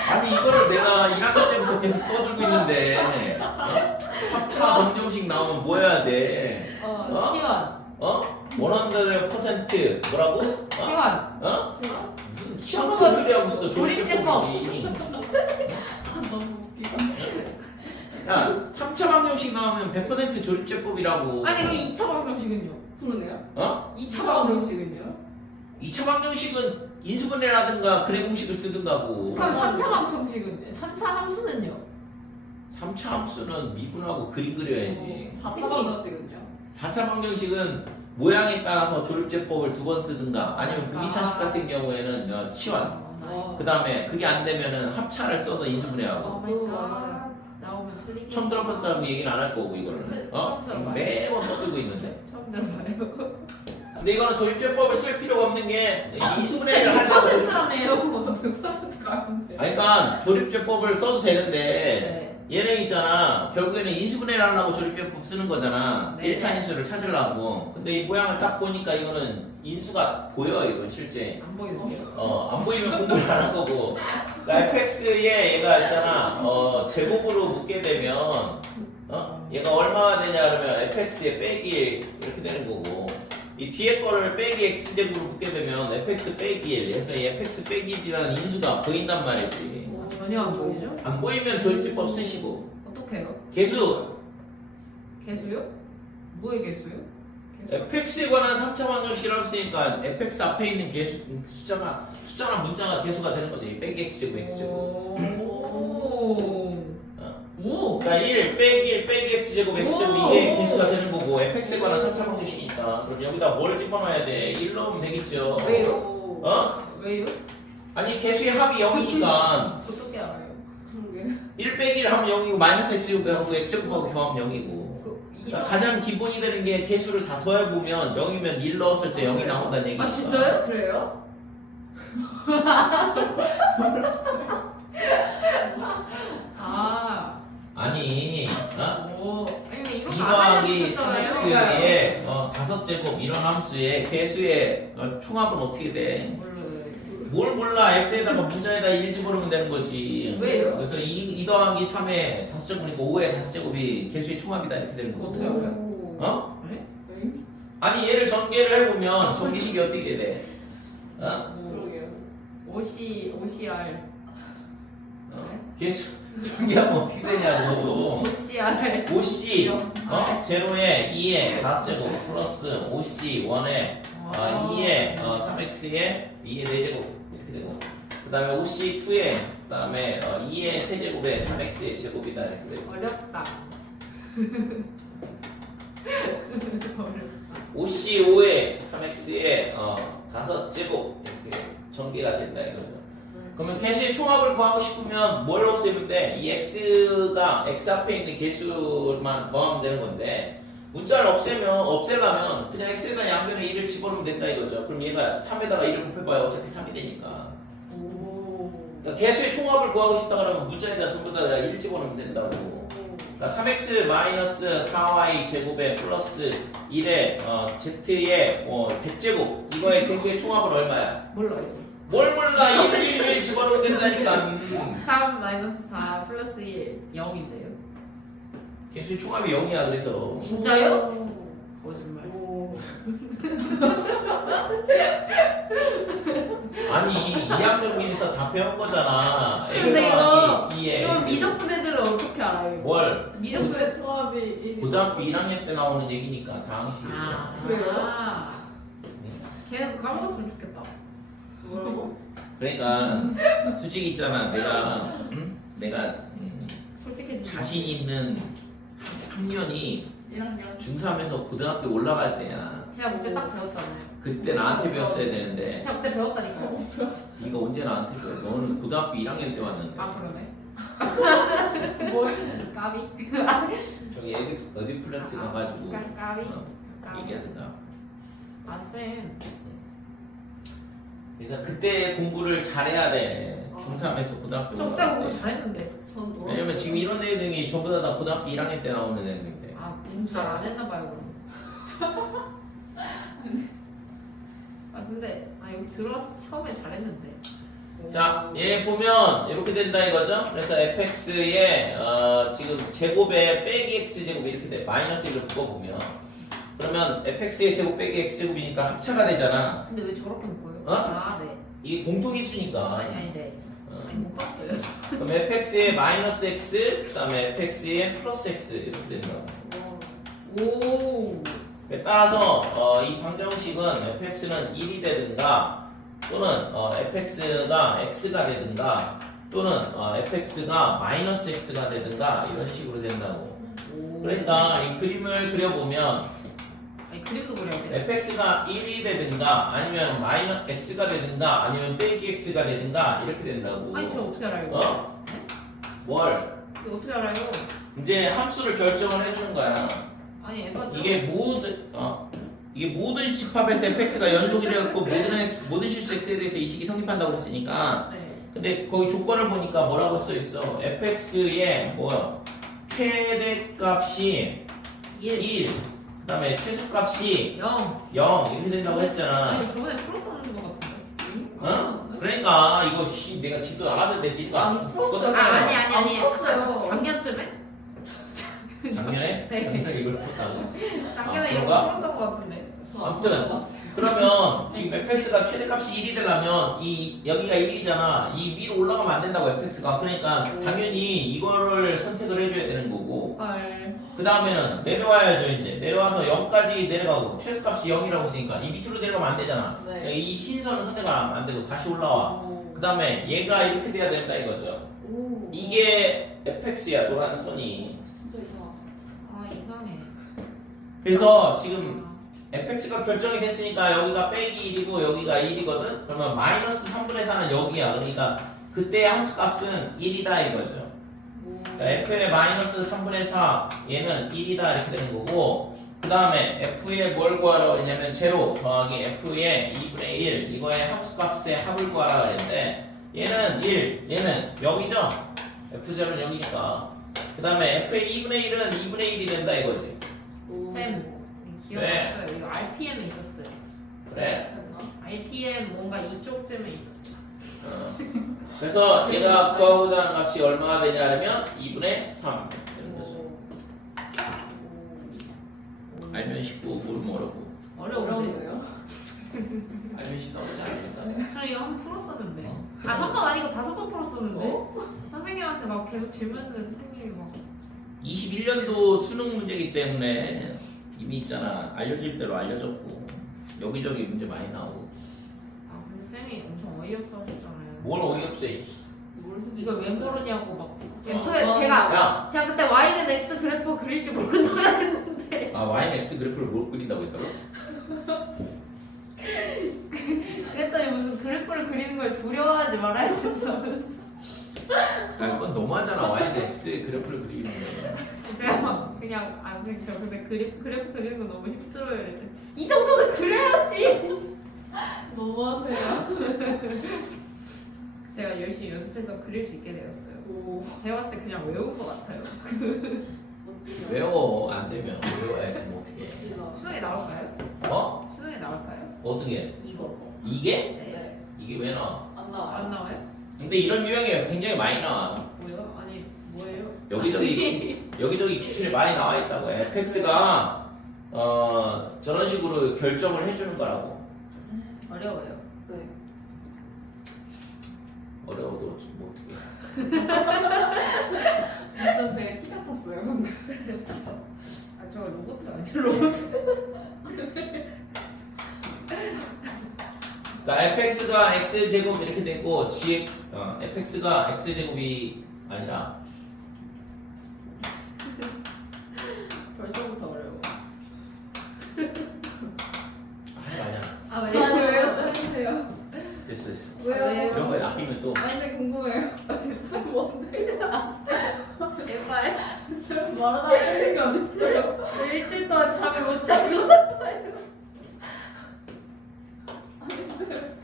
아니 이거를 내가 1학년 때부터 계속 떠들고 있는데 3차 방정식 나오면 뭐 해야 돼? 시간. 100% 뭐라고? 시간. 무슨 시험 같은 소리 하고 있어. 조립제법. 조립제법이지. 너무 웃기다. 야 3차 방정식 나오면 100% 조립제법이라고. 아니 그럼 2차 방정식은요? 그러네요. 2차 방정식은요? 2차 방정식은 인수분해라든가 그래 공식을 쓰든가고. 그럼 3차 방정식은? 3차 함수는요? 3차 함수는 미분하고 그림 그려야지. 4차 방정식은요? 4차 방정식은 모양에 따라서 조립제법을 2번 쓰든가 아니면 2차식 같은 경우에는 치환. 그 다음에 그게 안 되면은 합차를 써서 인수분해하고. 오마이갓. 나오면 틀리게. 처음 들어봤다고 얘기는 안 할 거고 이거는. 처음 들어봐요. 매번 떠들고 있는데. 처음 들어봐요. 근데 이거는 조립제법을 쓸 필요가 없는 게 인수분해를 하려고. 100%라며요. 100% 가는데. 아니, 그러니까 조립제법을 써도 되는데 얘는 있잖아. 결국에는 인수분해를 하려고 조립비법 쓰는 거잖아. 네. 1차 인수를 찾으려고. 근데 이 모양을 딱 보니까 이거는 인수가 보여, 이건 실제. 안 보이는데요? 안 보이면 공부를 안 한 거고. 그러니까 fx에 얘가 있잖아. 제곱으로 묶게 되면, 얘가 얼마가 되냐 그러면 fx에 빼기 이렇게 되는 거고. 이 뒤에 거를 빼기 x제곱으로 묶게 되면 fx 빼기 1. 그래서 이 fx 빼기 1이라는 인수가 보인단 말이지. 전혀 안 보이죠? 안 보이면 조립비법 쓰시고. 어떡해요? 개수. 개수요? 뭐의 개수요? 개수? fx에 관한 3차 방정식이라고 쓰니까 fx 앞에 있는 개수 숫자나 문자가 개수가 되는 거지. 빼기 x제곱 x제곱. 오. 오. 그러니까 1 빼기 1 빼기 x제곱 x제곱 이게 개수가 되는 거고 fx에 관한 3차 방정식이니까 그럼 여기다 뭘 집어넣어야 돼? 1 넣으면 되겠죠. 왜요? 왜요? 아니 개수의 합이 0이니까 어떻게 알아요? 그러게. 1 빼기 1 하면 0이고 마이너스 x제곱하고 x제곱하고 더하면 0이고 그러니까 가장 기본이 되는 게 개수를 다 더해보면 0이면 1 넣었을 때 0이 나온다는 얘기니까. 아 진짜요? 그래요? 아. 아니 오. 아니 2 이거 더하기 3x의 5제곱 이런 함수의 개수의 총합은 어떻게 돼? 몰라요. 뭘 몰라. x에다가 문자에다 1 집어넣으면 되는 거지. 왜요? 그래서 2 더하기 3의 5제곱이니까 5의 5제곱이 개수의 총합이다 이렇게 되는 그거 거고. 어떻게 알아요? 어? 네? 아니 얘를 전개를 해보면 전기식이 어떻게 돼? 그러게요. OCR. 개수 전개하면 어떻게 되냐고. OCR. 5c 제로에 2에 5제곱 플러스 5c 1에 2에 3x에 2의 4제곱 이렇게 되고 그 다음에 5c 2에 그 다음에 2의 세제곱에 3x의 제곱이다 이렇게 되고 어렵다. 5c 5에 3x에 5제곱 이렇게 전개가 된다 이거죠. 그러면 개수의 총합을 구하고 싶으면 뭘 없애면 돼? 이 x가 x 앞에 있는 개수만 더하면 되는 건데 문자를 없애려면 그냥 x에다 양변에 1을 집어넣으면 된다 이거죠. 그럼 얘가 3에다가 1을 곱해봐야 어차피 3이 되니까. 오. 그러니까 개수의 총합을 구하고 싶다 그러면 문자에다 전부 다 1 집어넣으면 된다고. 그러니까 3x 마이너스 4y 제곱에 플러스 1에 z에 100제곱 이거의 개수의 총합은 얼마야? 몰라요. 뭘 몰라. 1 집어넣으면 된다니까. 3 마이너스 4 플러스 1 0인데요. 개수의 총합이 0이야 그래서. 진짜요? 거짓말. 아니 2학년기에서 다 배운 거잖아. 근데 이거 이건 2에 미적분 애들은 어떻게 알아요? 뭘? 미적분 근데 조합이 고등학교 1학년 때 나오는 얘기니까 당시에서. 그래요? 걔네도 까먹었으면 좋겠다. 뭐라고? 그러니까 솔직히 있잖아. 내가 솔직해지. 자신 있는 학년이 1학년. 중3에서 고등학교 올라갈 때야. 제가 그때 딱 배웠잖아요. 그때 나한테 배웠어야 되는데 제가 그때 배웠다니까요. 네가 언제 나한테 배워? 너는 고등학교 1학년 때 왔는데. 아 그러네. 뭘? 까비. 저기 어디플렉스 가가지고 까비. 얘기하든가. 아 쌤. 그래서 그때 공부를 잘해야 돼. 중3에서 고등학교 저 그때 올라갈 공부 때. 잘했는데. 전 놀았어요. 왜냐면 지금 이런 내용이 전부 다 고등학교 1학년 때 나오는 내용인데. 아 공부 잘 안 했나 봐요 그럼. 아 근데 여기 들어와서 처음에 잘했는데. 자, 얘 보면 이렇게 된다 이거죠? 그래서 fx에 지금 제곱에 빼기 x제곱 이렇게 돼. 마이너스 1을 묶어보면 그러면 fx의 제곱 빼기 x제곱이니까 합차가 되잖아. 근데 왜 저렇게 묶어요? 어? 아 네. 이게 공통이수니까. 아니 네. 아니 못 봤어요. 그럼 fx에 마이너스 x 그 다음에 fx에 플러스 x 이렇게 된다고. 오. 따라서 이 방정식은 fx는 1이 되든가 또는 fx가 x가 되든가 또는 fx가 마이너스 x가 되든가 이런 식으로 된다고. 오. 그러니까 이 그림을 그려보면 아니 그림도 그려야 돼요. fx가 1이 되든가 아니면 마이너스 x가 되든가 아니면 빼기 x가 되든가 이렇게 된다고. 아니 저 어떻게 알아요? 이거? 뭘? 이거 어떻게 알아요? 이제 함수를 결정을 해주는 거야. 아니 에바죠. 이게 모든 집합에서 fx가 연속이라고 모든 실수 x에 대해서 이 식이 성립한다고 그랬으니까 네. 근데 거기 조건을 보니까 뭐라고 써 있어? fx의 뭐야? 최대값이 1, 그다음에 최소값이 0. 0 이렇게 된다고 했잖아. 아니 저번에 풀었던 거 같은데. 어? 그러니까 이거 내가 집도 알았는데 네가 안 풀었어요. 아니 안 풀었어요. 작년쯤에? 작년에? 네. 작년에 이걸 풀었다고? 작년에 이거 그런가? 풀었던 거 같은데. 아무튼 그러면 지금 fx가 최대값이 1이 되려면 여기가 1이잖아. 이 위로 올라가면 안 된다고 fx가. 그러니까 당연히 이거를 선택을 해줘야 되는 거고. 헐. 그 다음에는 내려와야죠. 이제 내려와서 0까지 내려가고 최소값이 0이라고 했으니까 이 밑으로 내려가면 안 되잖아. 네. 이 흰 선은 선택을 안 되고 다시 올라와. 그 다음에 얘가 이렇게 돼야 된다 이거죠. 오. 이게 fx야, 노란 선이. 진짜 이상하다. 아 이상해. 그래서 지금 fx가 결정이 됐으니까 여기가 빼기 1이고 여기가 1이거든. 그러면 마이너스 3분의 4는 여기야. 그러니까 그때의 함수값은 1이다 이거죠. 그러니까 f의 마이너스 3분의 4 얘는 1이다 이렇게 되는 거고, 그 다음에 f의 뭘 구하라고 했냐면 제로 더하기 f의 2분의 1 이거의 함수값의 합을 구하라고 했는데 얘는 1, 얘는 0이죠. f0는 0이니까. 그 다음에 f의 2분의 1은 2분의 1이 된다 이거지. 쌤 기억났어요. 이거 RPM에 있었어요. 그래. RPM 뭔가 이쪽쯤에 있었어요. 그래서 얘가 구하고자 하는 값이 얼마나 되냐면 2분의 3 되는 거죠. 알면 쉽고 모르면 어렵고. 어려운데. 어려운데요? 알면 쉽다고 하지 않을까? 저 이거 한 번 풀었었는데. 아 한 번 아니고 5번 풀었었는데. 선생님한테 막 계속 질문했는데 선생님이 막 21년도 수능 문제이기 때문에 이미 있잖아. 알려질 대로 알려졌고 여기저기 문제 많이 나오고. 아 근데 쌤이 엄청 어이없어 하셨잖아요. 뭘 어이없어. 이걸 왜 모르냐고 막 아, 야! 제가 그때 Y는 X 그래프 그릴 줄 모른다 했는데 아 Y는 X 그래프를 못 그린다고 했다고? 그랬더니 무슨 그래프를 그리는 걸 두려워하지 말아야 된다면서 야 그건 너무하잖아. Y는 X 그래프를 그리는 거야. 제가 막 그냥 안 그려 근데 그래프 그리는 거 너무 힘들어요 이랬더니 이 정도는 그려야지 너무하세요. 제가 열심히 연습해서 그릴 수 있게 되었어요. 오. 제가 봤을 때 그냥 외운 것 같아요. 멋지다. 외워. 안 되면 외워야지 뭐 어떻게. 멋지다. 수능에 나올까요? 어? 수능에 나올까요? 어떻게? 이거. 이게? 네. 네. 이게 왜 나와? 안 나와요. 안 나와요? 근데 이런 유형이 굉장히 많이 나와. 뭐요? 아니 뭐예요? 여기저기 기출이 많이 나와 있다고 해. fx가 저런 식으로 결정을 해주는 거라고. 어려워요. 네. 어려워도 뭐 어떻게. 일단 되게 티 같았어요. 아 저 로봇 아니에요 로봇. 그러니까 fx가 x 제곱 이렇게 되고 fx가 x 제곱이 아니라 벌써부터 어려워. 아니야. 아 아니 왜요? 써주세요. 됐어. 왜요? 이런 거에 낚이면 또 완전 궁금해요. 쌤 뭔데? 제발. 쌤 말하다 하는 게 어딨어요? 일주일 동안 잠을 못 잘 것 같아요. 아니 쌤.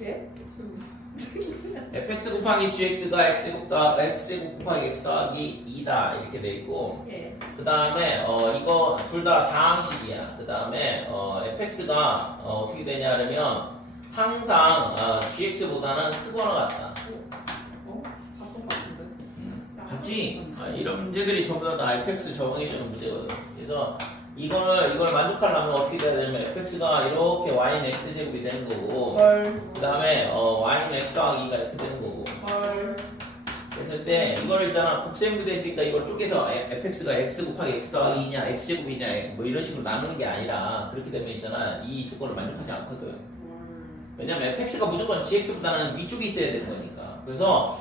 예? fx 곱하기 gx가 x 곱하기 x 더하기 2다 이렇게 돼 있고, 예. 그 다음에 이거 둘 다 다항식이야. 그 다음에 fx가 어떻게 되냐 그러면 항상 gx보다는 크거나 같다. 어? 바꾼 것 같은데? 봤지? 이런 문제들이 전부 다 fx 적응해주는 문제거든. 그래서 이걸 만족하려면 어떻게 돼야 되냐면 fx가 이렇게 y는 x 제곱이 되는 거고, 그 다음에 y는 x 더하기 2가 이렇게 되는 거고. 그랬을 때 이걸 있잖아, 곱셈도 됐으니까 이걸 쪼개서 fx가 x 곱하기 x 더하기 2냐 x 제곱이냐 뭐 이런 식으로 나누는 게 아니라, 그렇게 되면 있잖아 이 조건을 만족하지 않거든. 왜냐면 fx가 무조건 gx보다는 위쪽에 있어야 되는 거니까. 그래서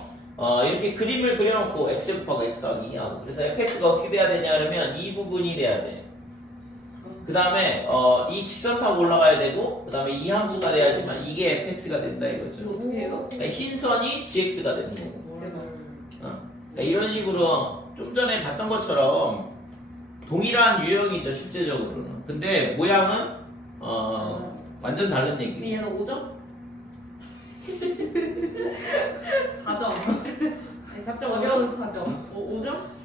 이렇게 그림을 그려놓고 x 제곱하고 x 더하기 2하고, 그래서 fx가 어떻게 돼야 되냐 그러면 이 부분이 돼야 돼. 그 다음에 이 직선 타고 올라가야 되고, 그 다음에 이 함수가 돼야지만 이게 fx가 된다 이거죠. 어떻게 해요? 그러니까 흰 선이 gx가 되는 거고. 대박. 그러니까 이런 식으로 좀 전에 봤던 것처럼 동일한 유형이죠 실제적으로는. 근데 모양은 완전 다른 근데 얘기. 얘는 5점? 4점. 아니 4점 어려운 4점. 5점?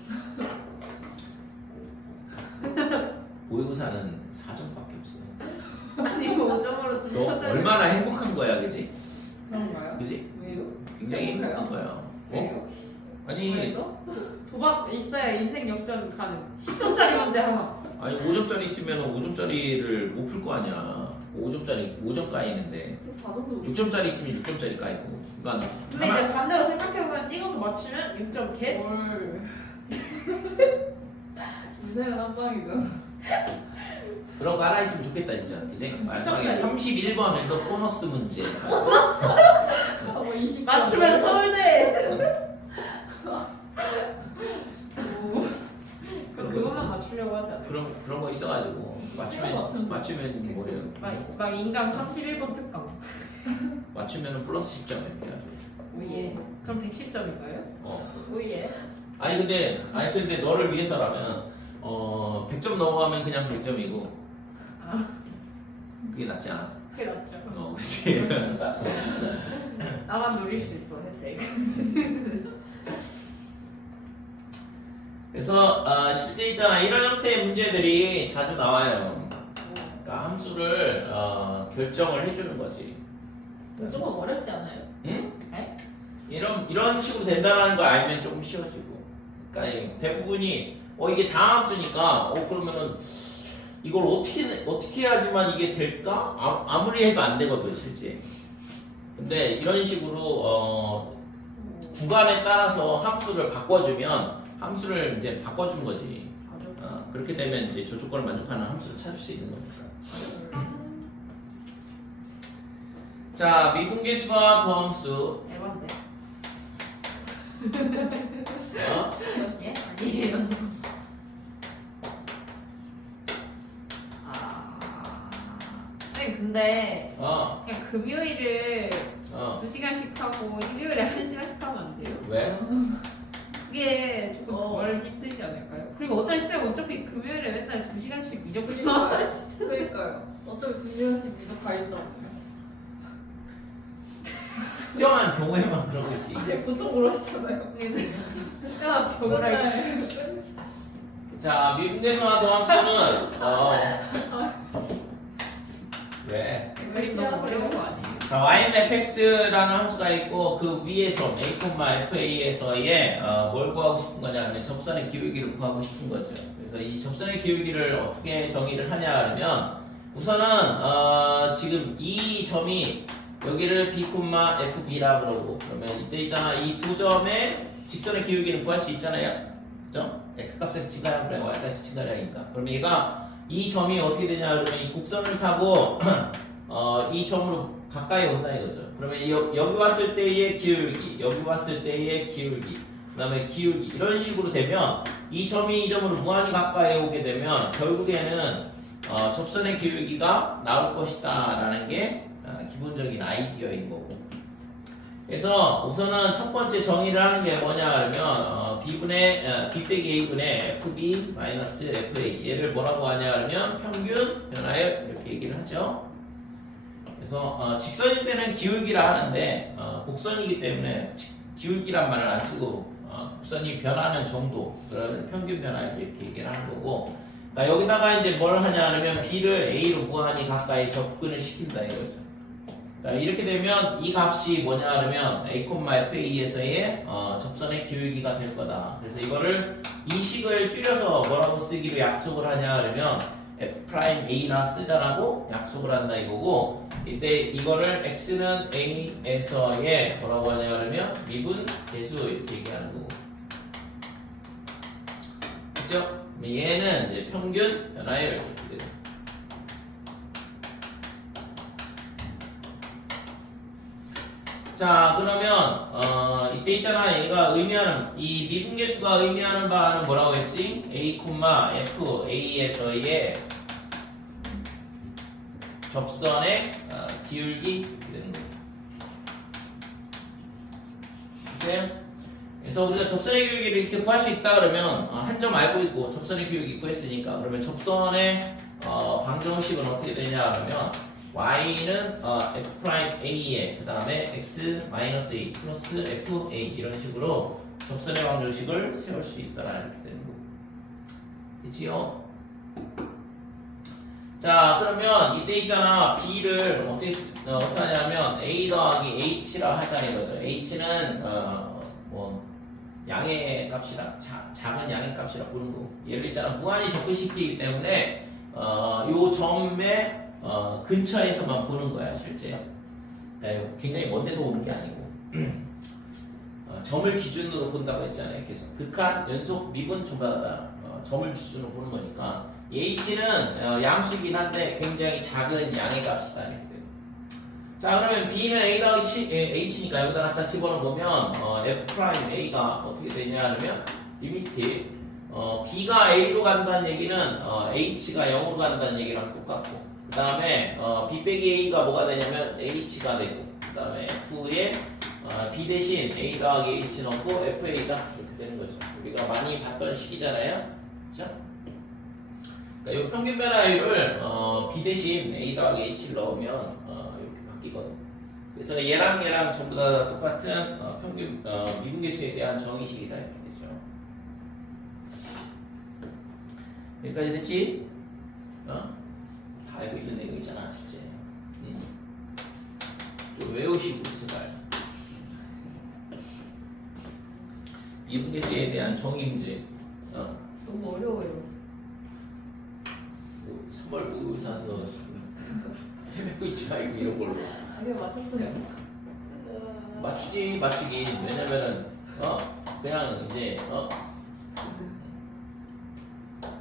모의고사는 4점밖에 없어. 아니 5점으로 좀 너 쳐줘야 얼마나 행복한 거야, 그지? 그런가요? 그지? 왜요? 굉장히 행복해요? 행복한 거야. 어? 왜요? 아니 그래서? 도박 있어야 인생 역전 가능 10점짜리 문제 하나 아니 5점짜리 있으면 5점짜리를 못 풀 거 아니야. 5점짜리 5점 까이는데 그래서 4점도 6점짜리 있으면 6점짜리 까이고. 그러니까 근데 이제 반대로 생각해보면 찍어서 맞추면 6점 개? 뭘. 인생은 한 방이죠. 그런 거 하나 있으면 좋겠다 진짜. 그지? 마지막에 10점짜리. 31번에서 보너스 문제. 뭐 20점. 맞추면 서울대 그럼 그것만 맞추려고 하지 않아요? 그런 거 있어가지고 맞추면 뭐래요? 막 인강 31번 특강 맞추면은 플러스 10점 이렇게 해야죠. 오예 그럼 110점인가요? 오예. 아니 근데 너를 위해서라면 100점 넘어가면 그냥 100점이고 아 그게 낫지 않아? 그게 낫죠 그렇지. 나만 누릴 수 있어 혜택 그래서 실제 있잖아 이런 형태의 문제들이 자주 나와요. 그러니까 함수를 결정을 해주는 거지. 조금 어렵지 않아요? 응? 네? 이런 식으로 된다는 걸 알면 조금 쉬워지고. 그러니까 대부분이 이게 다 함수니까 그러면은 이걸 어떻게 해야지만 이게 될까? 아무리 해도 안 되거든 실제. 근데 이런 식으로 구간에 따라서 함수를 바꿔주면 함수를 이제 바꿔주는 거지. 그렇게 되면 이제 저 조건을 만족하는 함수를 찾을 수 있는 거니까. 자, 미분계수가 더함수. 대박인데 어? 예? 아니에요 쌤 근데 그냥 금요일을 2시간씩 하고 일요일에 1시간씩 하면 안 돼요? 왜? 그게 조금 덜 힘들지 않을까요? 그리고 어차피 금요일에 맨날 2시간씩 미적분 나와 그러니까요. 어차피 2시간씩 미적 가있잖아요. 특정한 경우에만 그런 거지. 근데 보통 그러시잖아요. 특별한 경우라 맨날 자, 미분계수와 더함수는 왜? 그림 너무 어려운 거 아니에요? 자, yfx라는 함수가 있고 그 위에 점 a, fa에서의 뭘 구하고 싶은 거냐면 접선의 기울기를 구하고 싶은 거죠. 그래서 이 접선의 기울기를 어떻게 정의를 하냐 하면 우선은 지금 이 점이 여기를 b, fb라 그러고 그러면 이때 있잖아 이 두 점의 직선의 기울기를 구할 수 있잖아요. 그죠? x값의 증가량분의 y값의 증가량이니까. 그럼 얘가 이 점이 어떻게 되냐 그러면 이 곡선을 타고 이 점으로 가까이 온다 이거죠. 그러면 여기 왔을 때의 기울기, 여기 왔을 때의 기울기, 그 다음에 기울기 이런 식으로 되면 이 점이 이 점으로 무한히 가까이 오게 되면 결국에는 접선의 기울기가 나올 것이다 라는 게 기본적인 아이디어인 거고. 그래서 우선은 첫 번째 정의를 하는 게 뭐냐 그러면 b 빼기 a분의 fb 마이너스 fa 얘를 뭐라고 하냐 그러면 평균 변화율 이렇게 얘기를 하죠. 그래서 직선일 때는 기울기라 하는데 곡선이기 때문에 기울기란 말을 안 쓰고 곡선이 변하는 정도 그런 평균 변화율 이렇게 얘기를 하는 거고. 그러니까 여기다가 이제 뭘 하냐 그러면 b를 a로 무한히 가까이 접근을 시킨다 이거죠. 이렇게 되면 이 값이 뭐냐 하면 a, fa에서의 접선의 기울기가 될 거다. 그래서 이거를 이 식을 줄여서 뭐라고 쓰기로 약속을 하냐 그러면 f'a나 쓰자라고 약속을 한다 이거고, 이때 이거를 x는 a에서의 뭐라고 하냐 그러면 미분 계수 이렇게 얘기하는 거고, 그죠? 얘는 이제 평균 변화율 이렇게 돼요. 자, 그러면 이때 있잖아 얘가 의미하는 이 미분계수가 의미하는 바는 뭐라고 했지? a, f, a에서의 접선의 기울기 이렇게 되는 거예요. 글쎄요. 그래서 우리가 접선의 교육을 이렇게 구할 수 있다 그러면 한 점 알고 있고 접선의 교육이 구했으니까 그러면 접선의 방정식은 어떻게 되냐 그러면 y는 f'a에 그 다음에 x-a 플러스 fa 이런 식으로 접선의 방정식을 세울 수 있다 이렇게 되는 거고 됐지요? 자 그러면 이때 있잖아 b를 어떻게 하냐면 a 더하기 h라 하자 이거죠. h는 뭐 양의 값이라 작은 양의 값이라 보는 거고 얘를 있잖아 무한히 접근시키기 때문에 요 점의 근처에서만 보는 거야 실제요. 굉장히 먼 데서 오는 게 아니고 점을 기준으로 본다고 했잖아요. 계속 극한, 연속, 미분, 전부 점을 기준으로 보는 거니까 h는 양수이긴 한데 굉장히 작은 양의 값이다 이렇게 돼요. 자 그러면 b는 a 더하기 h니까 여기다 갖다 집어넣으면 f'a가 어떻게 되냐 하면 리미트 b가 a로 간다는 얘기는 h가 0으로 간다는 얘기랑 똑같고 그 다음에 b 빼기 a가 뭐가 되냐면 h가 되고 그 다음에 f에 b 대신 a 더하기 h 넣고 fa다 이렇게 되는 거죠. 우리가 많이 봤던 식이잖아요. 그렇죠? 그러니까 이 평균 변화율을 b 대신 a 더하기 h를 넣으면 이렇게 바뀌거든. 그래서 얘랑 전부 다 똑같은 평균 미분계수에 대한 정의식이다 이렇게 되죠. 여기까지 됐지? 다 알고 있는 내용 있잖아, 실제. 좀 외우시고 제발. 미분계수에 대한 정의 문제. 너무 어려워요. 3월 모의고사에서 헤매고 있지 말고 이런 걸로. 이게 맞췄어요. 맞추긴. 왜냐면은 그냥 이제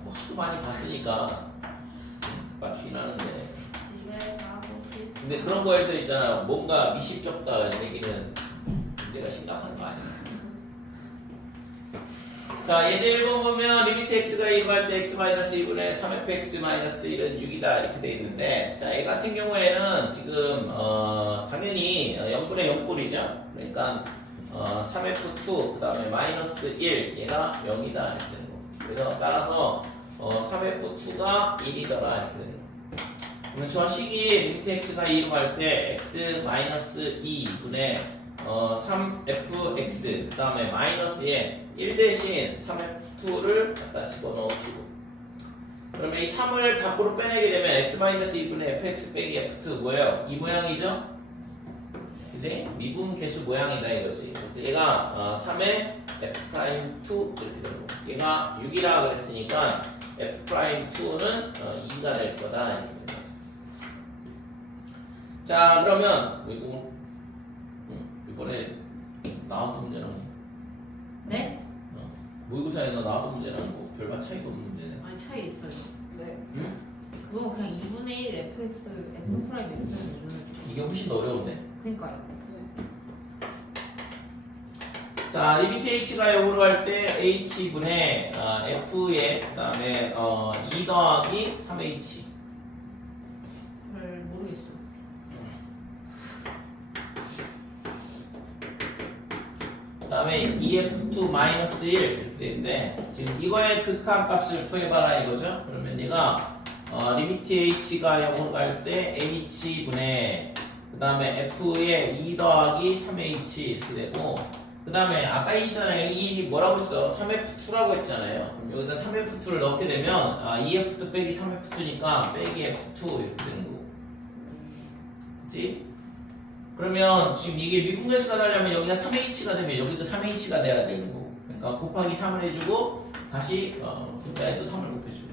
뭐 하도 많이 봤으니까 맞추긴 하는데. 집에 가고 싶. 근데 그런 거에서 있잖아 뭔가 미식적다 얘기는 문제가 심각한 거 아니야. 자 예제 1번 보면 리미트 x가 1로 할 때 x-1분의 3fx-1은 6이다 이렇게 돼 있는데 자 얘 같은 경우에는 지금 당연히 0분의 0꼴이죠. 그러니까 3f2 그 다음에 마이너스 1 얘가 0이다 이렇게 되는 거. 그래서 따라서 3f2가 1이더라 이렇게 되는 거. 그러면 저 식이 리미트 x가 2로 할 때 x-2분의 3fx 그 다음에 마이너스에 1 대신 3f2를 갖다 집어넣으시고 그러면 이 3을 밖으로 빼내게 되면 x-2분의 fx 빼기 f2 뭐예요? 이 모양이죠? 그치? 미분 계수 모양이다 이거지. 그래서 얘가 3의 f'2 이렇게 되고 얘가 6이라 그랬으니까 f'2는 2가 될 거다 이렇게 됩니다. 자 그러면 이번에 나왔던 문제는 네? 모의고사에서 나왔던 문제는 뭐 별반 차이도 없는 문제네. 아니 차이 있어요. 네. 응? 그거 그냥 2분의 1 fx f 프라임 x는 이거는 이게 훨씬 더 어려운데. 그니까요. 자 리미트 h가 0으로 할 때 h분의 f에 그 다음에 2 더하기 3h 잘 모르겠어. 그 다음에 2f2 마이너스 1 이렇게 되는데 지금 이거의 극한 값을 구해봐라 이거죠. 그러면 얘가 리미트 h가 0으로 갈 때 h분의 그 다음에 f에 2 더하기 3h 이렇게 되고 그 다음에 아까 있잖아요. 이 뭐라고 했어? 3f2라고 했잖아요. 그럼 여기다 3f2를 넣게 되면 2f2 빼기 3f2니까 빼기 f2 이렇게 되는 거고 그치? 그러면 지금 이게 미분계수가 되려면 여기가 3h가 되면 여기도 3h가 돼야 되는 거고 그러니까 곱하기 3을 해주고 다시 분자에도 3을 곱해주고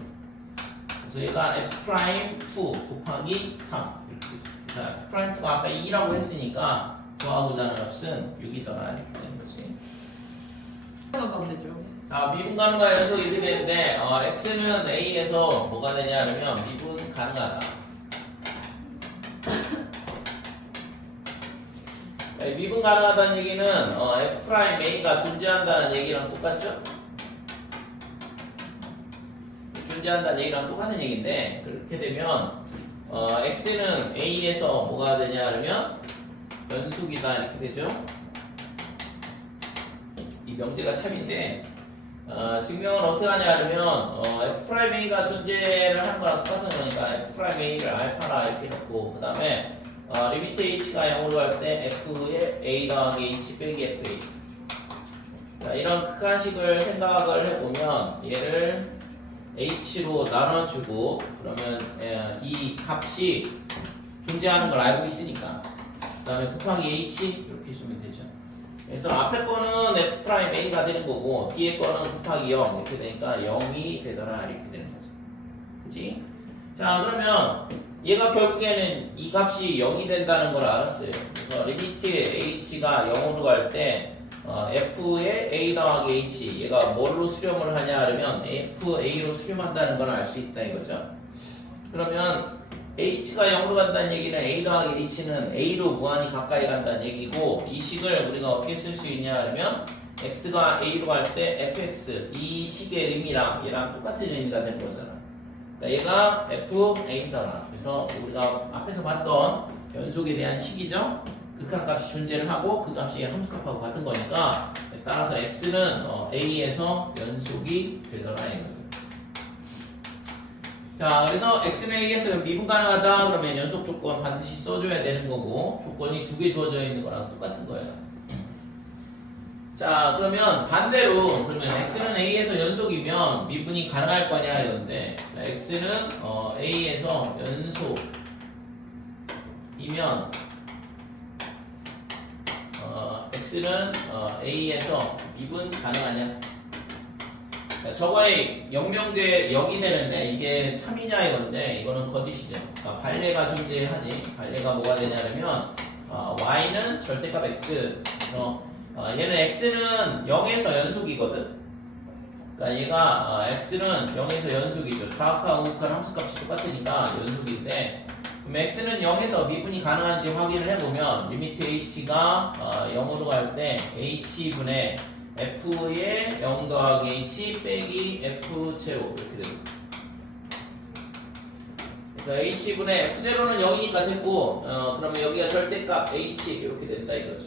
그래서 얘가 f'2 곱하기 3 이렇게 되죠. 자, f'2가 아까 2라고 했으니까 구하고자 하는 값은 6이더라 이렇게 되는 거지. 가면 되죠. 자, 미분 가능한 연속이 이렇게 되는데 x는 a에서 뭐가 되냐 하면 미분 가능하다. 미분 가능하다는 얘기는 f'a가 존재한다는 얘기랑 똑같죠? 존재한다는 얘기랑 똑같은 얘기인데 그렇게 되면 x는 a에서 뭐가 되냐 하면 연속이다 이렇게 되죠? 이 명제가 참인데 증명을 어떻게 하냐면 F'A가 존재를 하는 거랑 똑같은 거니까 F'A를 알파라 이렇게 놓고 그 다음에 리미트 H가 0으로 갈 때 F의 A 더하기 H 빼기 FA. 자, 이런 극한식을 생각을 해보면 얘를 H로 나눠주고 그러면 이 값이 존재하는 걸 알고 있으니까 그 다음에 곱하기 H 이렇게 해주면 되죠. 그래서 앞에 거는 F'A가 되는 거고 뒤에 거는 곱하기 0 이렇게 되니까 0이 되더라 이렇게 되는 거죠. 그치? 자, 그러면 얘가 결국에는 이 값이 0이 된다는 걸 알았어요. 그래서 리미트 H가 0으로 갈 때 F의 A 더하기 H 얘가 뭘로 수렴을 하냐 하면 FA로 수렴한다는 걸 알 수 있다 이거죠. 그러면 H가 0으로 간다는 얘기는 A 더하기 H는 A로 무한히 가까이 간다는 얘기고 이 식을 우리가 어떻게 쓸 수 있냐 하면 X가 A로 갈 때 fx 이 식의 의미랑 얘랑 똑같은 의미가 되는 거잖아. 그러니까 얘가 FA더라. 그래서 우리가 앞에서 봤던 연속에 대한 식이죠. 극한값이 존재를 하고 그 값이 함수값하고 같은 거니까 따라서 X는 A에서 연속이 되더라 이거죠. 자, 그래서 X는 A에서 미분 가능하다 그러면 연속 조건 반드시 써줘야 되는 거고 조건이 두 개 주어져 있는 거랑 똑같은 거예요. 자, 그러면 반대로 그러면 X는 A에서 연속이면 미분이 가능할 거냐 이건데 X는 A에서 연속이면 X는 A에서 미분 가능하냐? 저거에 영명돼 0이 되는데 이게 참이냐 이건데 이거는 거짓이죠. 그러니까 발레가 존재하지. 발레가 뭐가 되냐면 Y는 절대값 X. 그래서 얘는 X는 0에서 연속이거든. 그러니까 얘가 X는 0에서 연속이죠. 좌악한 우극한 함수값이 똑같으니까 연속인데 그럼 X는 0에서 미분이 가능한지 확인을 해보면 리미트 H가 0으로 갈 때 H분의 F의 0 더하기 H 빼기 F 제로 이렇게 됩니다. 그래서 H분의 F0는 0이니까 됐고 그러면 여기가 절대값 H 이렇게 된다 이거죠.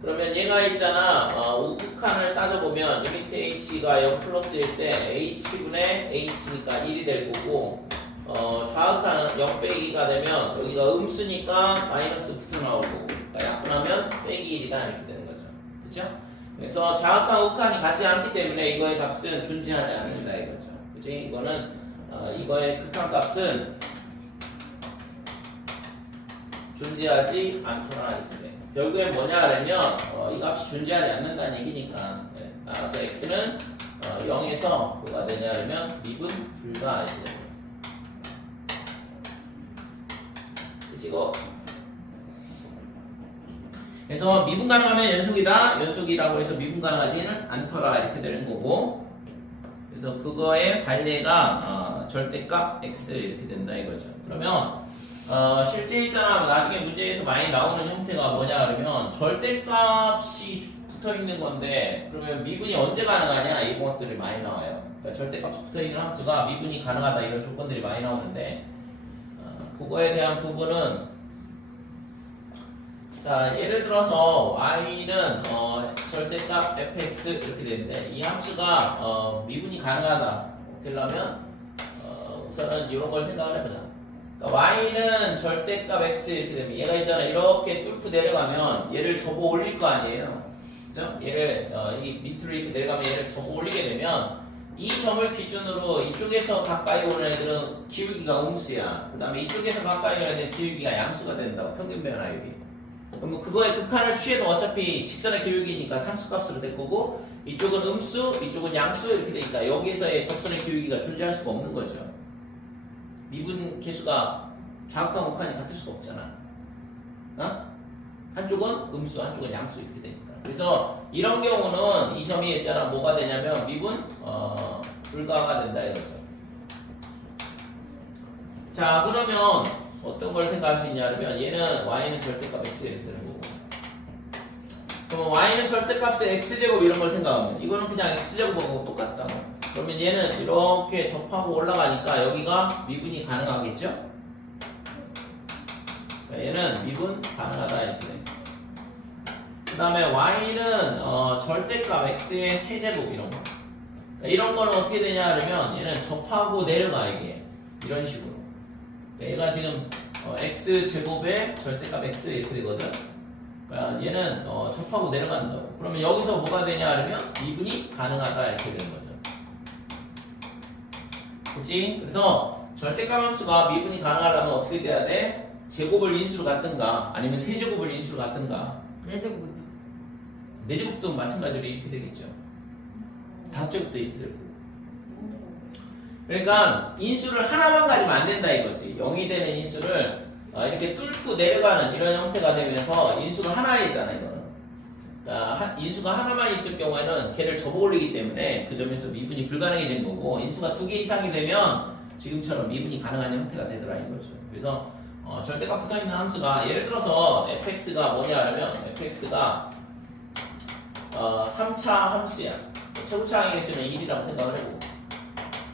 그러면 얘가 있잖아 우극한을 따져보면 리미트 H가 0 플러스일 때 H분의 H니까 1이 될 거고 좌극한은 0 빼기가 되면 여기가 음수니까 마이너스 붙어 나오고 그러니까 약분하면 빼기 1이다 이렇게 되는 거죠. 그렇죠? 그래서 좌극한 우극한이 같지 않기 때문에 이거의 값은 존재하지 않는다 이거죠. 그치? 이거는 이거의 극한 값은 존재하지 않더라 이렇게 돼. 결국엔 뭐냐 하려면 이 값이 존재하지 않는다는 얘기니까 네. 따라서 x는 0에서 뭐가 되냐 하려면 미분 불가 이렇게 됩니다. 그치고 그래서 미분 가능하면 연속이다. 연속이라고 해서 미분 가능하지는 않더라 이렇게 되는 거고 그래서 그거의 발레가 절대값 x 이렇게 된다 이거죠. 그러면 실제 있잖아 나중에 문제에서 많이 나오는 형태가 뭐냐 그러면 절대값이 붙어있는 건데 그러면 미분이 언제 가능하냐 이런 것들이 많이 나와요. 그러니까 절대값이 붙어있는 함수가 미분이 가능하다 이런 조건들이 많이 나오는데 그거에 대한 부분은 자 예를 들어서 y는 절대값 fx 이렇게 되는데 이 함수가 미분이 가능하다 되려면 우선은 이런 걸 생각을 해보자. 그러니까 y는 절대값 x 이렇게 되면 얘가 있잖아 이렇게 뚫고 내려가면 얘를 접어 올릴 거 아니에요. 그죠? 얘를 이 밑으로 이렇게 내려가면 얘를 접어 올리게 되면 이 점을 기준으로 이쪽에서 가까이 오는 애들은 기울기가 음수야. 그 다음에 이쪽에서 가까이 오는 애들은 기울기가 양수가 된다고 평균 변화율이. 그럼 그거의 극한을 취해도 어차피 직선의 기울기니까 상수값으로 될 거고 이쪽은 음수, 이쪽은 양수 이렇게 되니까 여기에서의 접선의 기울기가 존재할 수가 없는 거죠. 미분 계수가 좌극한 우극한이 같을 수가 없잖아. 한쪽은 음수, 한쪽은 양수 이렇게 되니까. 그래서 이런 경우는 이 점이 있잖아 뭐가 되냐면 미분 불가가 된다 이거죠. 자 그러면 어떤 걸 생각할 수 있냐면 얘는 y는 절대값 x 이렇게 되는 거고 그럼 y는 절대값의 x제곱 이런 걸 생각하면 이거는 그냥 x제곱하고 똑같다. 그러면 얘는 이렇게 접하고 올라가니까 여기가 미분이 가능하겠죠? 얘는 미분 가능하다 이렇게 돼. 그 다음에 y는 절대값 x의 세제곱 이런 거. 이런 거는 어떻게 되냐 그러면 얘는 접하고 내려가 이게 이런 식으로. 얘가 지금 x 제곱의 절대값 x 이렇게 되거든. 그러니까 얘는 접하고 내려간다고. 그러면 여기서 뭐가 되냐 그러면 미분이 가능하다 이렇게 되는 거죠. 그렇지? 그래서 절대값 함수가 미분이 가능하려면 어떻게 돼야 돼? 제곱을 인수로 갖든가 아니면 세제곱을 인수로 갖든가. 4제곱은요? 4제곱도 마찬가지로 이렇게 되겠죠. 5제곱도 이렇게 되고. 그러니까 인수를 하나만 가지면 안 된다 이거지. 0이 되는 인수를 이렇게 뚫고 내려가는 이런 형태가 되면서 인수가 하나이잖아 이거는. 그러니까 인수가 하나만 있을 경우에는 걔를 접어 올리기 때문에 그 점에서 미분이 불가능해진 거고, 인수가 2개 이상이 되면 지금처럼 미분이 가능한 형태가 되더라 이거죠. 그래서 절대값 붙어있는 함수가 예를 들어서 fx가 뭐냐 하면 fx가 3차 함수야. 최고차항의 개수는 1이라고 생각을 해보고,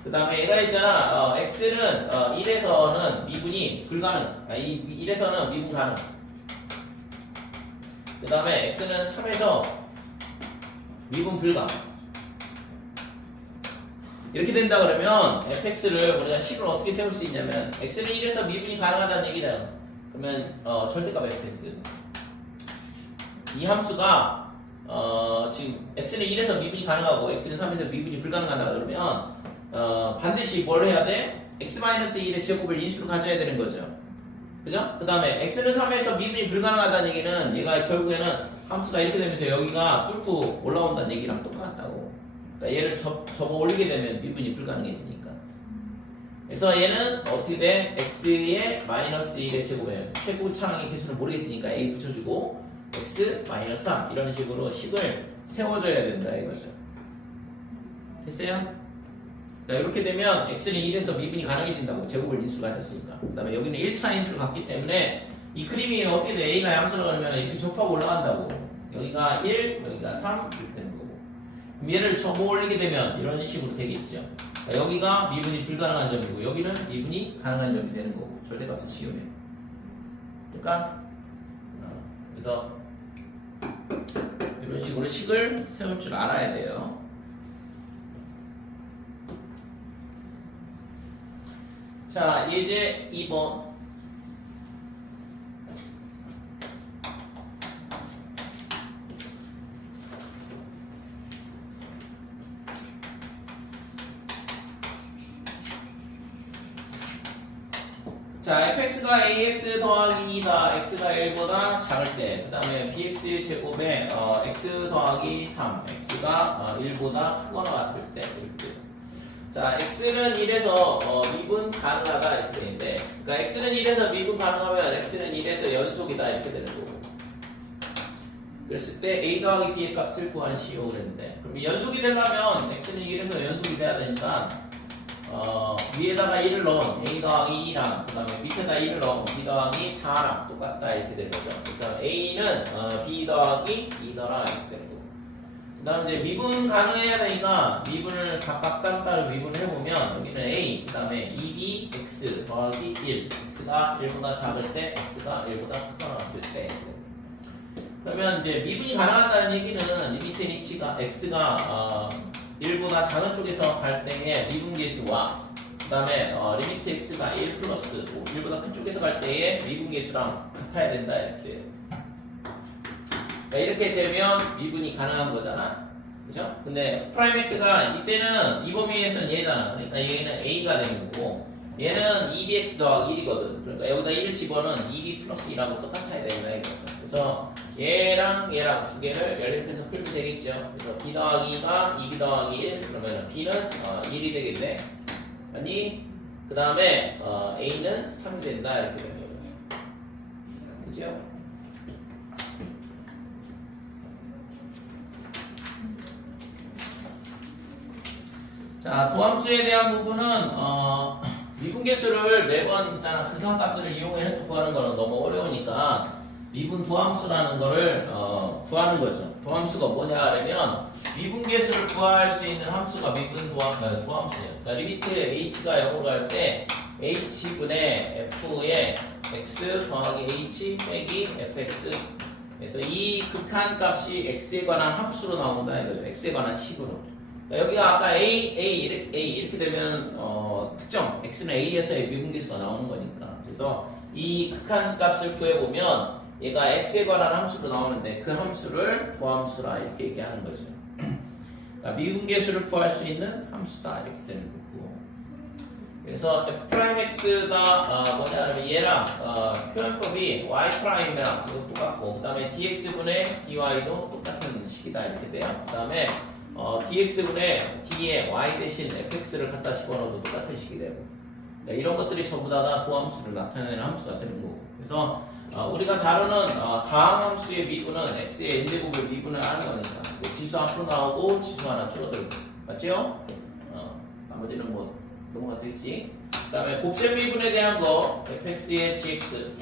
그 다음에 얘가 있잖아. x는 1에서는 미분이 불가능. 1에서는 미분 가능. 그 다음에 x는 3에서 미분 불가. 이렇게 된다 그러면 fx를 우리가 식을 어떻게 세울 수 있냐면, x는 1에서 미분이 가능하다는 얘기다. 그러면 절대값 fx, 이 함수가 지금 x는 1에서 미분이 가능하고 x는 3에서 미분이 불가능하다 그러면 반드시 뭘 해야 돼? x-1의 제곱을 인수로 가져야 되는 거죠. 그죠? 그 다음에 x는 3에서 미분이 불가능하다는 얘기는 얘가 결국에는 함수가 이렇게 되면서 여기가 뚫고 올라온다는 얘기랑 똑같다고. 그러니까 얘를 접어 올리게 되면 미분이 불가능해지니까. 그래서 얘는 어떻게 돼? x의 -1의 제곱에 최고차항의 개수를 모르겠으니까 a 붙여주고 x-3 이런 식으로 식을 세워줘야 된다 이거죠. 됐어요? 자, 이렇게 되면 x는 1에서 미분이 가능해진다고. 제곱을 인수로 가졌으니까. 그 다음에 여기는 1차 인수를 갖기 때문에 이 그림이 어떻게 돼? a가 양수라고 하면 이렇게 접하고 올라간다고. 여기가 1, 여기가 3 이렇게 되는 거고. 그럼 얘를 접어 올리게 되면 이런 식으로 되겠죠. 자, 여기가 미분이 불가능한 점이고 여기는 미분이 가능한 점이 되는 거고. 절대값을 치우면. 그러니까 그래서 이런 식으로 식을 세울 줄 알아야 돼요. 자, 예제 2번. 자, fx가 ax 더하기 2다. x가 1보다 작을 때, 그 다음에 bx의 제곱에 x 더하기 3, x가 1보다 크거나 같을 때 이렇게 돼요. 자, x는 1에서 미분 가능하다 이렇게 되는데, 그러니까 x는 1에서 미분 가능하면 x는 1에서 연속이다 이렇게 되는 거고. 그랬을 때 a 더하기 b의 값을 구하시오 그랬는데, 그럼 연속이 되려면 x는 1에서 연속이 돼야 되니까 위에다가 1을 넣은 a 더하기 2랑 그 다음에 밑에다 1을 넣은 b 더하기 4랑 똑같다 이렇게 되는 거죠. 그래서 a는 b 더하기 2더라 이렇게 되는 거고, 그 다음 이제 미분 가능해야 되니까 미분을 각각 따로따로 미분을 해보면 여기는 a, 그 다음에 2b x 더하기 1, x가 1보다 작을 때 x가 1보다 크거나 같을 때. 그러면 이제 미분이 가능하다는 얘기는 리미트 h가 x가 1보다 작은 쪽에서 갈 때의 미분계수와 그 다음에 리미트 x가 1 플러스 1보다 큰 쪽에서 갈 때의 미분계수랑 같아야 된다 이렇게. 그러니까 이렇게 되면 미분이 가능한 거잖아. 그죠? 근데 프라임 x가 이때는 이 범위에서는 얘잖아. 그러니까 얘는 a가 되는 거고 얘는 2bx 더하기 1이거든. 그러니까 여기다 1 집어는 2b 플러스 1하고 똑같아야 된다 이거죠. 그래서 얘랑 얘랑 두 개를 연립해서 풀면 되겠죠. 그래서 b 더하기가 2b 더하기 1 그러면 b는 1이 되겠네. 아니 그 다음에 a는 3이 된다 이렇게 되는 거죠. 그죠? 자, 도함수에 대한 부분은 미분계수를 매번 있잖아. 극한값을 이용해서 구하는 거는 너무 어려우니까 미분 도함수라는 거를 구하는 거죠. 도함수가 뭐냐 하면 미분계수를 구할 수 있는 함수가 미분 도함수예요. 그러니까 리미트 h가 0으로 갈 때 h분의 f의 x 더하기 h 빼기 fx 그래서 이 극한 값이 x에 관한 함수로 나온다 이거죠. x에 관한 식으로. 그러니까 여기가 아까 a 이렇게 되면 특정 x는 a에서의 미분계수가 나오는 거니까. 그래서 이 극한 값을 구해보면 얘가 x에 관한 함수로 나오는데 그 함수를 도함수라 이렇게 얘기하는 거죠. 그러니까 미분계수를 구할 수 있는 함수다 이렇게 되는 거고. 그래서 f'x가 뭐냐면 얘랑 표현법이 y'이랑 이거 똑같고, 그 다음에 dx분의 dy도 똑같은 식이다 이렇게 돼요. 그 다음에 dx분의 d에 y 대신 fx를 갖다 집어넣어도 똑같은 식이 되고, 그러니까 이런 것들이 전부 다 도함수를 나타내는 함수가 되는 거고. 그래서 우리가 다루는 다항함수의 미분은 x의 n제곱을 미분을 하는 거니까 지수 앞으로 나오고 지수 하나 줄어들고, 맞죠? 나머지는 뭐 넘어가 되겠지. 그 다음에 곱셈 미분에 대한 거 fx의 gx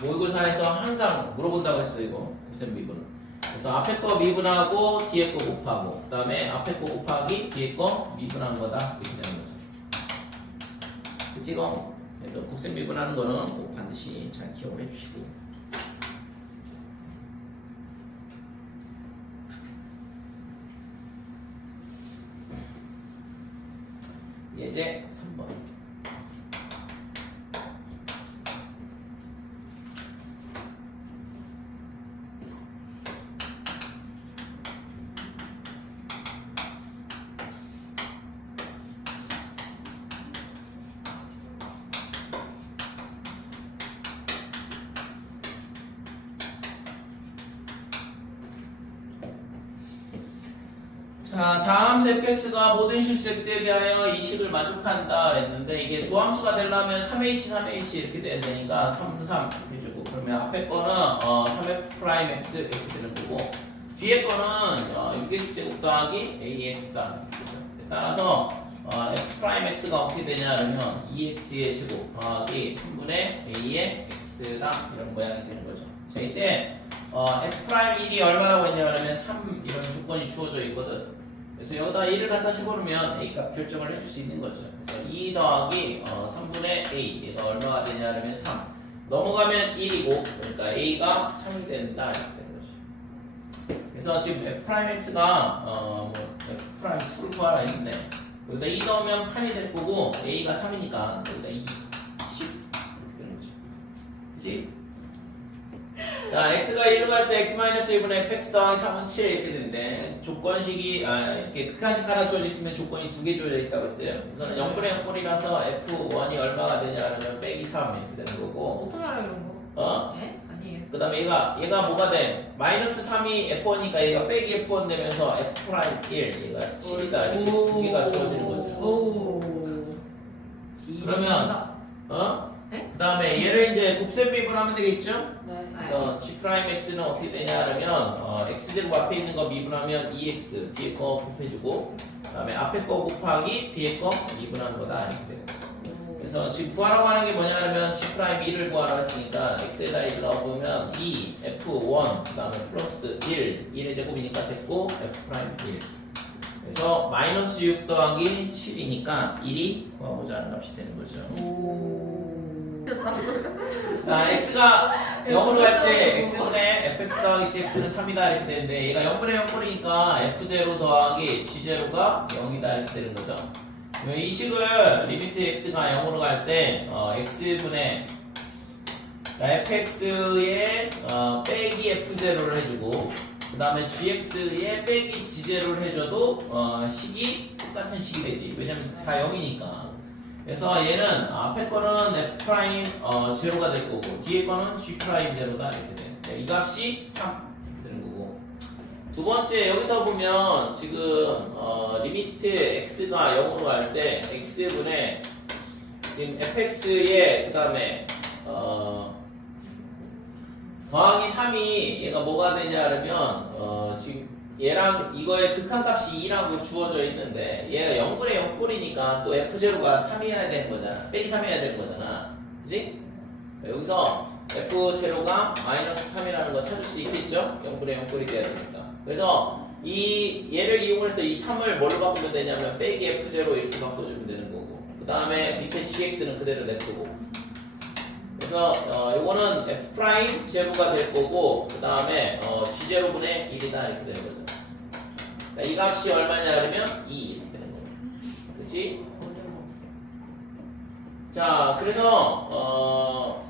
모의고사에서 항상 물어본다고 했어요. 이거 곱셈 미분. 그래서 앞에 거 미분하고 뒤에 거 곱하고, 그 다음에 앞에 거 곱하기 뒤에 거 미분한 거다 이렇게 되는 거죠. 그치? 그래서 곱셈 미분하는 거는 꼭 반드시 잘 기억을 해주시고. 예제 3번. 자, 다함수 fx가 모든 실수 x에 대하여 이 식을 만족한다 그랬는데, 이게 도함수가 되려면 3h, 3h 이렇게 돼야 되니까 3, 3 이렇게 해주고, 그러면 앞에 거는 3f'x 이렇게 되는 거고, 뒤에 거는 6x제곱 더하기 ax다. 따라서 f'x가 어떻게 되냐 그러면 2x의 제곱 더하기 3분의 a의 x다 이런 모양이 되는 거죠. 자, 이때 f'1이 얼마라고 했냐 그러면 3 이런 조건이 주어져 있거든. 그래서 여기다 1을 갖다 집어넣으면 a 값 결정을 해줄 수 있는 거죠. 그래서 2 더하기 3분의 a 얘가 얼마가 되냐 그러면 3 넘어가면 1이고, 그러니까 a가 3이 된다 이렇게 되는 거죠. 그래서 지금 f'x가 f'2를 구하라 했는데, 여기다 2 넣으면 8이 될 거고 a가 3이니까 여기다 2, 10 이렇게 되는 거죠. 그치? 자, x가 1로 갈 때 x-1분의 fx 더하기 3은 7 이렇게 되는데, 조건식이 이렇게 극한식 하나 주어져 있으면 조건이 두 개 주어져 있다고 했어요. 우선은 0분의 0꼴이라서 f1이 얼마가 되냐 그러면 빼기 3 이렇게 되는 거고, 어떻게 알아요 이런 거? 네? 아니에요. 그 다음에 얘가 뭐가 돼? 마이너스 3이 f1이니까 얘가 빼기 f1 되면서 f'1 얘가 7이다 이렇게 두 개가 주어지는 거죠. 오. 그러면 네? 그 다음에 얘를 이제 곱셈 미분하면 되겠죠? 네. 그래서 g'x는 어떻게 되냐 그러면 x제곱 앞에 있는 거 미분하면 2x 뒤에 거 곱해주고, 그 다음에 앞에 거 곱하기 뒤에 거 미분하는 거다 이렇게 돼요. 그래서 지금 구하라고 하는 게 뭐냐 그러면 g'1을 구하라고 했으니까 x에다 1 넣어보면 2 f1 그 다음에 플러스 1의 제곱이니까 됐고 f'1 그래서 마이너스 6 더하기 7이니까 1이 구하고자 하는 값이 되는 거죠. 오. 자, x가 0으로 갈 때 x분의 fx 더하기 gx는 3이다 이렇게 되는데, 얘가 0분의 0꼴이니까 f0 더하기 g0가 0이다 이렇게 되는 거죠. 이 식을 리미트 x가 0으로 갈 때 x분의 fx에 빼기 f0를 해주고, 그 다음에 gx에 빼기 g0를 해줘도 식이 똑같은 식이 되지. 왜냐면 다 0이니까. 그래서 얘는 앞에 거는 f' 제로가 될 거고, 뒤에 거는 g' 제로다 이렇게 돼. 이 값이 3 이렇게 되는 거고. 두 번째 여기서 보면 지금 리미트 x가 0으로 갈 때 x분의 지금 fx에 그 다음에 더하기 3이 얘가 뭐가 되냐 그러면 지금 얘랑 이거의 극한값이 2라고 주어져 있는데, 얘가 0분의 0꼴이니까 또 f0가 3이어야 되는 거잖아. 빼기 3이어야 되는 거잖아. 그치? 여기서 f0가 마이너스 3이라는 거 찾을 수 있겠죠? 0분의 0꼴이 돼야 되니까. 그래서 얘를 이용해서 이 3을 뭘로 바꾸면 되냐면 빼기 f0 이렇게 바꿔주면 되는 거고, 그 다음에 밑에 gx는 그대로 냅두고, 그래서 이거는 f 프라임 제로가 될 거고 그 다음에 g 제로분의 1이다 이렇게 되는 거죠. 그러니까 이 값이 얼마냐 그러면 2 이렇게 되는 거죠. 그렇지? 어려워. 자, 그래서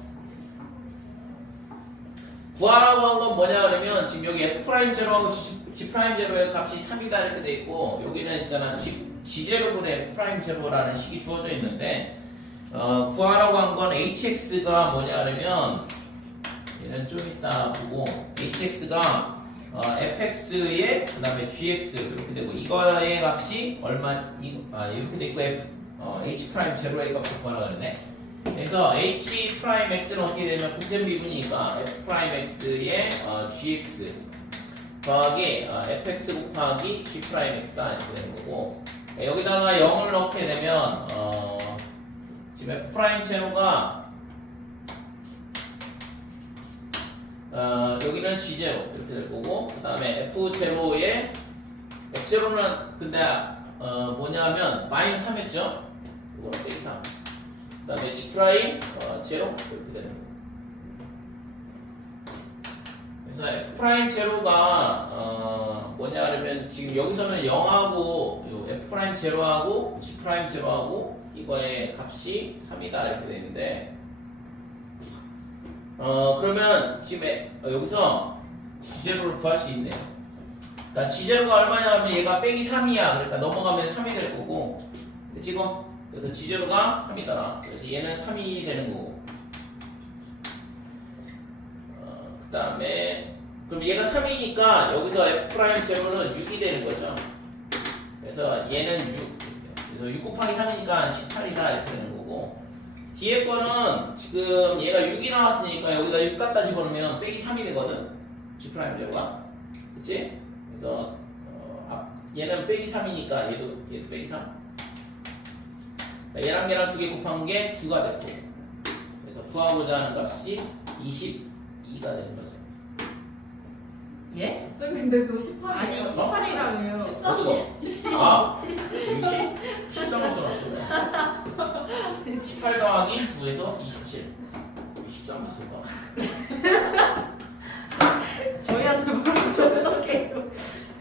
구하라고 한 건 뭐냐 그러면 지금 여기 f 프라임 제로하고 g 프라임 제로의 값이 3이다 이렇게 돼 있고 여기는 있잖아 g 제로분의 f 프라임 제로라는 식이 주어져 있는데 구하라고 한 건 hx가 뭐냐 그러면 얘는 좀 이따 보고 hx가 fx에 그 다음에 gx 이렇게 되고 이거의 값이 얼마 이렇게 돼 있고 h 프라임 제로의 값을 구하라 그러네. 그래서 h 프라임 x는 어떻게 되면 공셈 미분이니까 f 프라임 x의 gx 더하기 fx 곱하기 g 프라임 x다 이렇게 되는 거고 여기다가 0을 넣게 되면 지금 f 프라임 제로가 여기는 g 제로 이렇게 될 거고 그 다음에 f 제로에 f 제로는 근데 뭐냐면 마이너스 3했죠. 이거는 빼기 3. 그 다음에 g 프라임 제로 이렇게 되는 거고. 그래서 f 프라임 제로가 뭐냐 하면 지금 여기서는 0하고 f 프라임 제로하고 g 프라임 제로하고 이거의 값이 3이다 이렇게 되는데 그러면 지금 여기서 g0를 구할 수 있네요. 그러니까 g0가 얼마냐 하면 얘가 빼기 3이야. 그러니까 넘어가면 3이 될 거고 지금 그래서 g0가 3이더라. 그래서 얘는 3이 되는 거고 그 다음에 그럼 얘가 3이니까 여기서 f 프라임 제로는 6이 되는 거죠. 그래서 얘는 6 그래서 6 곱하기 3이니까 18이다 이렇게 되는 거고 뒤에 거는 지금 얘가 6이 나왔으니까 여기다 6 갖다 집어넣으면 빼기 3이 되거든. g 프라임 제로가 그치? 그래서 얘는 빼기 3이니까 얘도 빼기 3 얘랑 두 개 곱한 게 9가 됐고 그래서 구하고자 하는 값이 22가 되는 거죠. 예? 쌤 근데 그거 18이에요? 아니